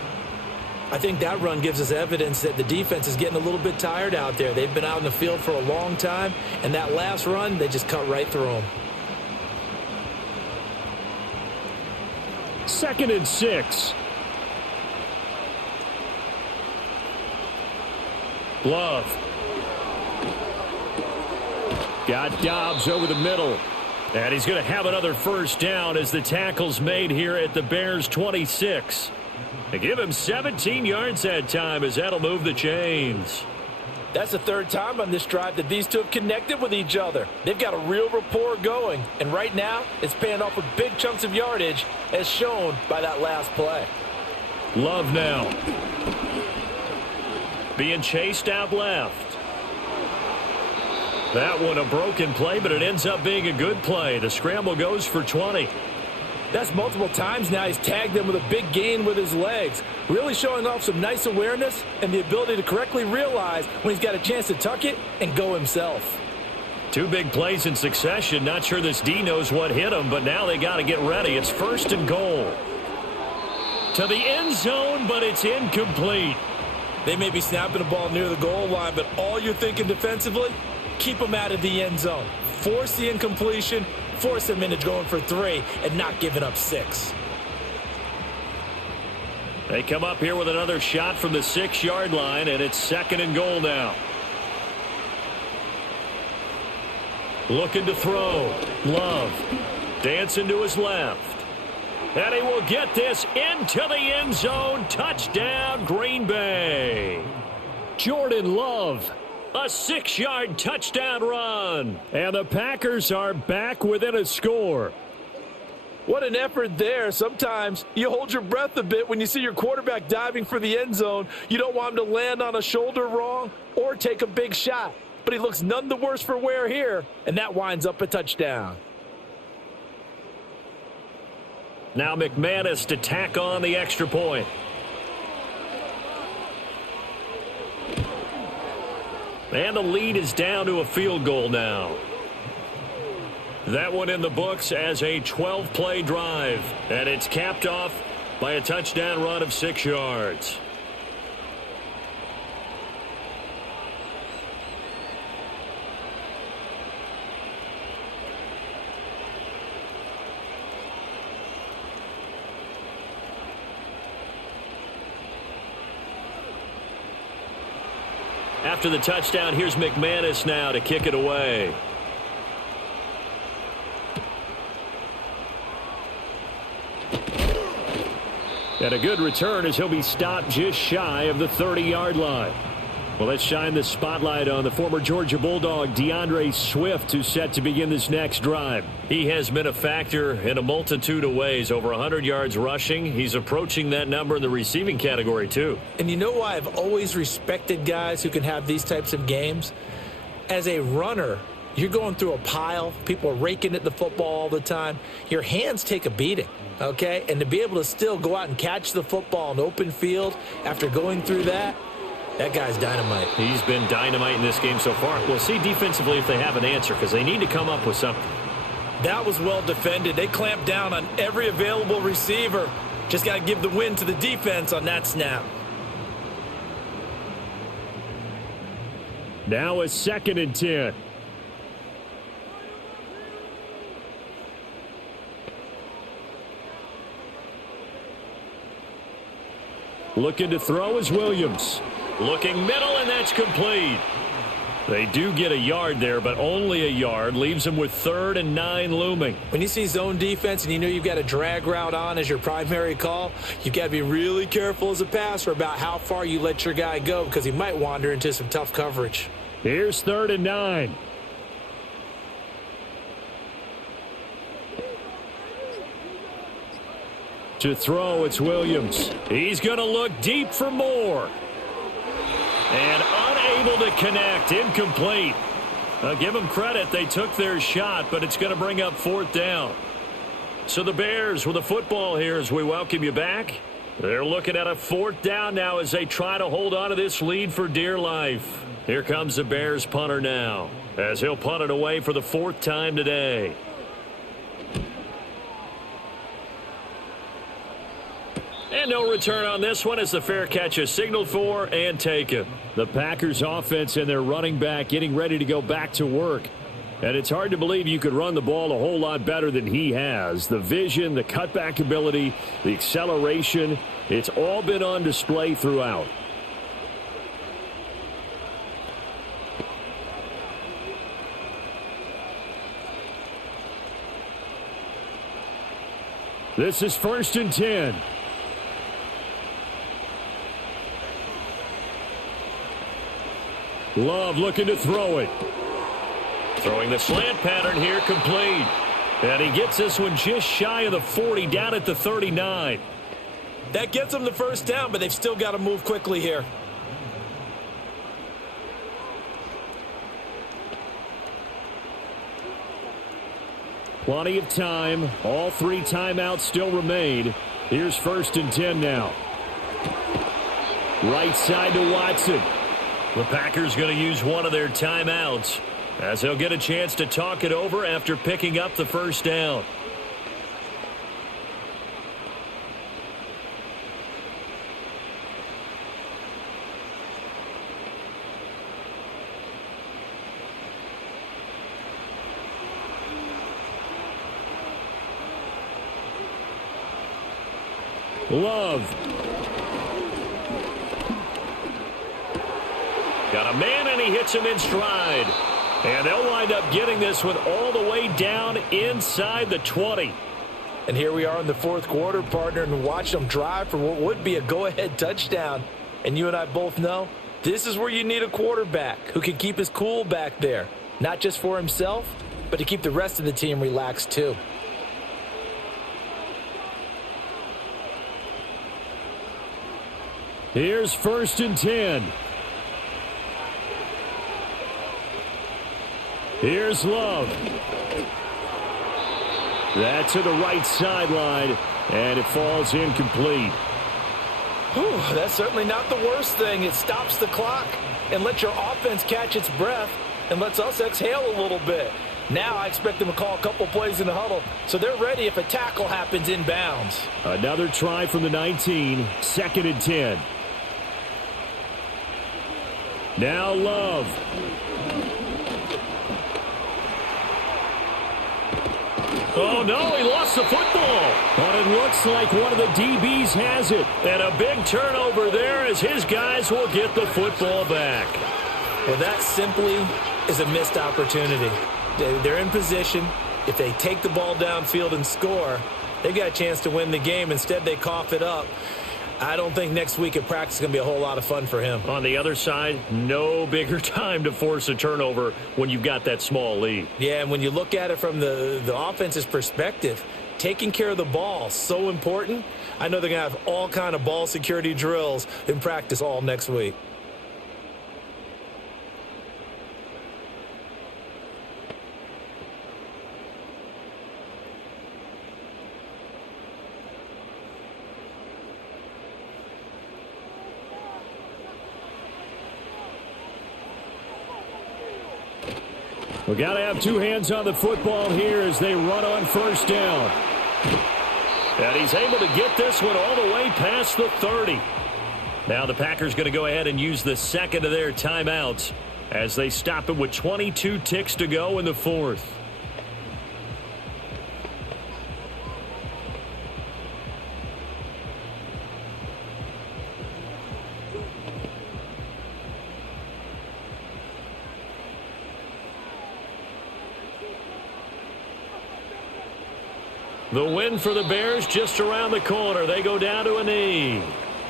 I think that run gives us evidence that the defense is getting a little bit tired out there. They've been out in the field for a long time, and that last run, they just cut right through them. 2nd and 6. Love. Got Dobbs over the middle. And he's going to have another 1st down as the tackle's made here at the Bears' 26. They give him 17 yards that time as that'll move the chains. That's the 3rd time on this drive that these two have connected with each other. They've got a real rapport going, and right now it's paying off with big chunks of yardage as shown by that last play. Love now. Being chased out left. That one a broken play, but it ends up being a good play. The scramble goes for 20. That's multiple times now he's tagged them with a big gain with his legs. Really showing off some nice awareness and the ability to correctly realize when he's got a chance to tuck it and go himself. 2 big plays in succession. Not sure this D knows what hit him, but now they got to get ready. It's 1st and goal. To the end zone, but it's incomplete. They may be snapping the ball near the goal line, but all you're thinking defensively, keep them out of the end zone. Force the incompletion, force them into going for 3 and not giving up 6. They come up here with another shot from the 6-yard line, and it's 2nd and goal now. Looking to throw. Love. Dancing to his left. And he will get this into the end zone. Touchdown, Green Bay. Jordan Love. A 6-yard touchdown run. And the Packers are back within a score. What an effort there. Sometimes you hold your breath a bit when you see your quarterback diving for the end zone. You don't want him to land on a shoulder wrong or take a big shot. But he looks none the worse for wear here, and that winds up a touchdown. Now McManus to tack on the extra point. And the lead is down to a field goal now. That one in the books as a 12-play drive. And it's capped off by a touchdown run of 6 yards. After the touchdown, here's McManus now to kick it away. And a good return as he'll be stopped just shy of the 30-yard line. Well, let's shine the spotlight on the former Georgia Bulldog, DeAndre Swift, who's set to begin this next drive. He has been a factor in a multitude of ways. Over 100 yards rushing. He's approaching that number in the receiving category, too. And you know why I've always respected guys who can have these types of games? As a runner, you're going through a pile. People are raking at the football all the time. Your hands take a beating, okay? And to be able to still go out and catch the football in open field after going through that, that guy's dynamite. He's been dynamite in this game so far. We'll see defensively if they have an answer, because they need to come up with something. That was well defended. They clamped down on every available receiver. Just got to give the win to the defense on that snap. Now a 2nd and 10. Looking to throw is Williams. Looking middle, and that's complete. They do get a yard there, but only a yard. Leaves them with 3rd and 9 looming. When you see zone defense and you know you've got a drag route on as your primary call, you've got to be really careful as a passer about how far you let your guy go, because he might wander into some tough coverage. Here's 3rd and 9. To throw, it's Williams. He's going to look deep for more. And unable to connect. Incomplete. I'll give them credit. They took their shot, but it's going to bring up 4th down. So the Bears with the football here as we welcome you back. They're looking at a 4th down now as they try to hold on to this lead for dear life. Here comes the Bears punter now, as he'll punt it away for the 4th time today. And no return on this one as the fair catch is signaled for and taken. The Packers offense and their running back getting ready to go back to work. And it's hard to believe you could run the ball a whole lot better than he has. The vision, the cutback ability, the acceleration, it's all been on display throughout. This is 1st and 10. Love looking to throw it. Throwing the slant pattern here, complete. And he gets this one just shy of the 40, down at the 39. That gets them the 1st down, but they've still got to move quickly here. Plenty of time. All 3 timeouts still remain. Here's 1st and 10 now. Right side to Watson. The Packers going to use one of their timeouts as they'll get a chance to talk it over after picking up the 1st down. Love. Got a man, and he hits him in stride. And they'll wind up getting this one all the way down inside the 20. And here we are in the 4th quarter, partner, and watch them drive for what would be a go-ahead touchdown. And you and I both know this is where you need a quarterback who can keep his cool back there. Not just for himself, but to keep the rest of the team relaxed too. Here's 1st and 10. Here's Love. That's to the right sideline, and it falls incomplete. Whew, that's certainly not the worst thing. It stops the clock and lets your offense catch its breath and lets us exhale a little bit. Now I expect them to call a couple plays in the huddle, so they're ready if a tackle happens inbounds. Another try from the 19, 2nd and 10. Now Love. Oh, no, he lost the football. But it looks like one of the DBs has it. And a big turnover there as his guys will get the football back. Well, that simply is a missed opportunity. They're in position. If they take the ball downfield and score, they've got a chance to win the game. Instead, they cough it up. I don't think next week at practice is going to be a whole lot of fun for him. On the other side, no bigger time to force a turnover when you've got that small lead. Yeah, and when you look at it from the offense's perspective, taking care of the ball, so important. I know they're going to have all kind of ball security drills in practice all next week. We got to have two hands on the football here as they run on first down. And he's able to get this one all the way past the 30. Now the Packers going to go ahead and use the second of their timeouts as they stop it with 22 ticks to go in the fourth. The win for the Bears just around the corner. They go down to a knee.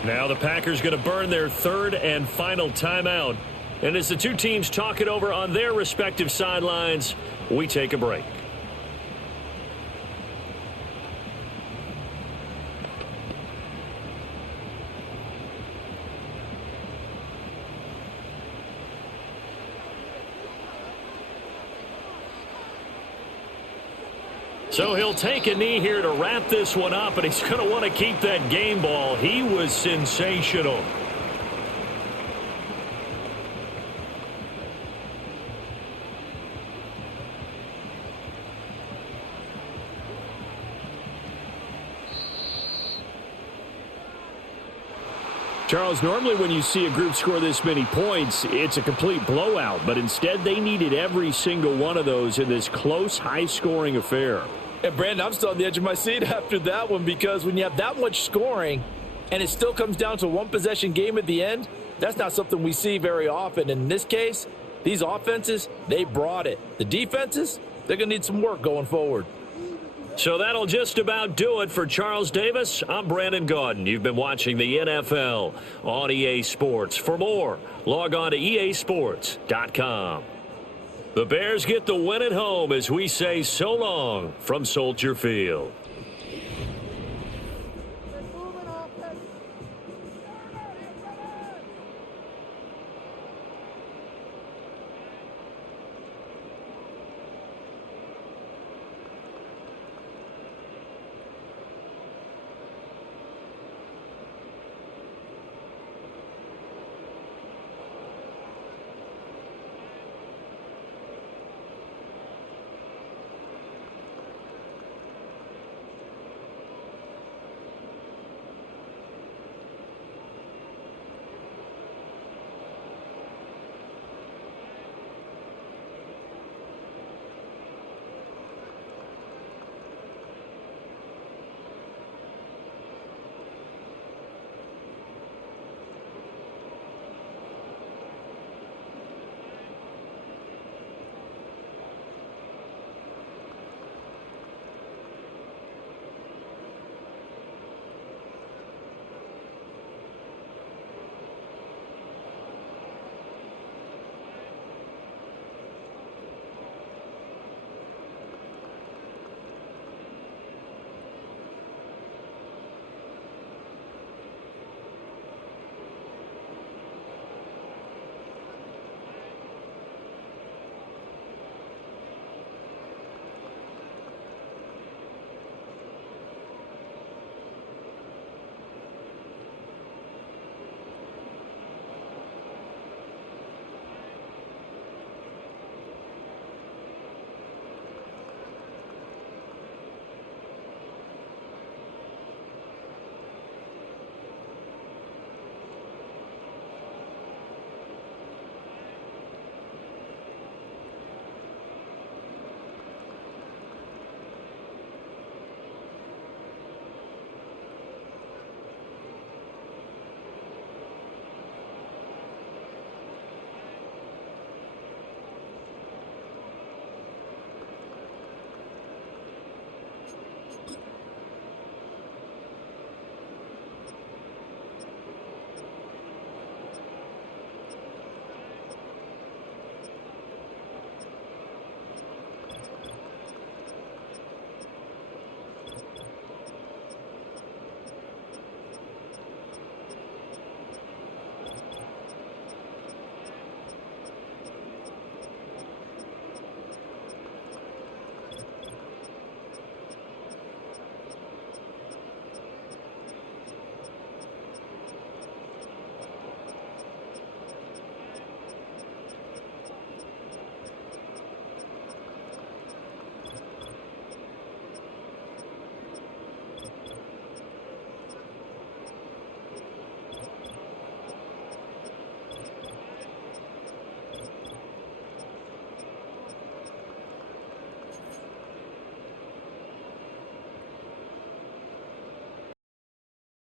Now the Packers going to burn their third and final timeout. And as the two teams talk it over on their respective sidelines, we take a break. So he'll take a knee here to wrap this one up, and he's going to want to keep that game ball. He was sensational. Charles, normally when you see a group score this many points, it's a complete blowout. But instead, they needed every single one of those in this close, high-scoring affair. And, Brandon, I'm still on the edge of my seat after that one because when you have that much scoring and it still comes down to a one-possession game at the end, that's not something we see very often. In this case, these offenses, they brought it. The defenses, they're going to need some work going forward. So that'll just about do it for Charles Davis. I'm Brandon Gaudin. You've been watching the NFL on EA Sports. For more, log on to easports.com. The Bears get the win at home as we say so long from Soldier Field.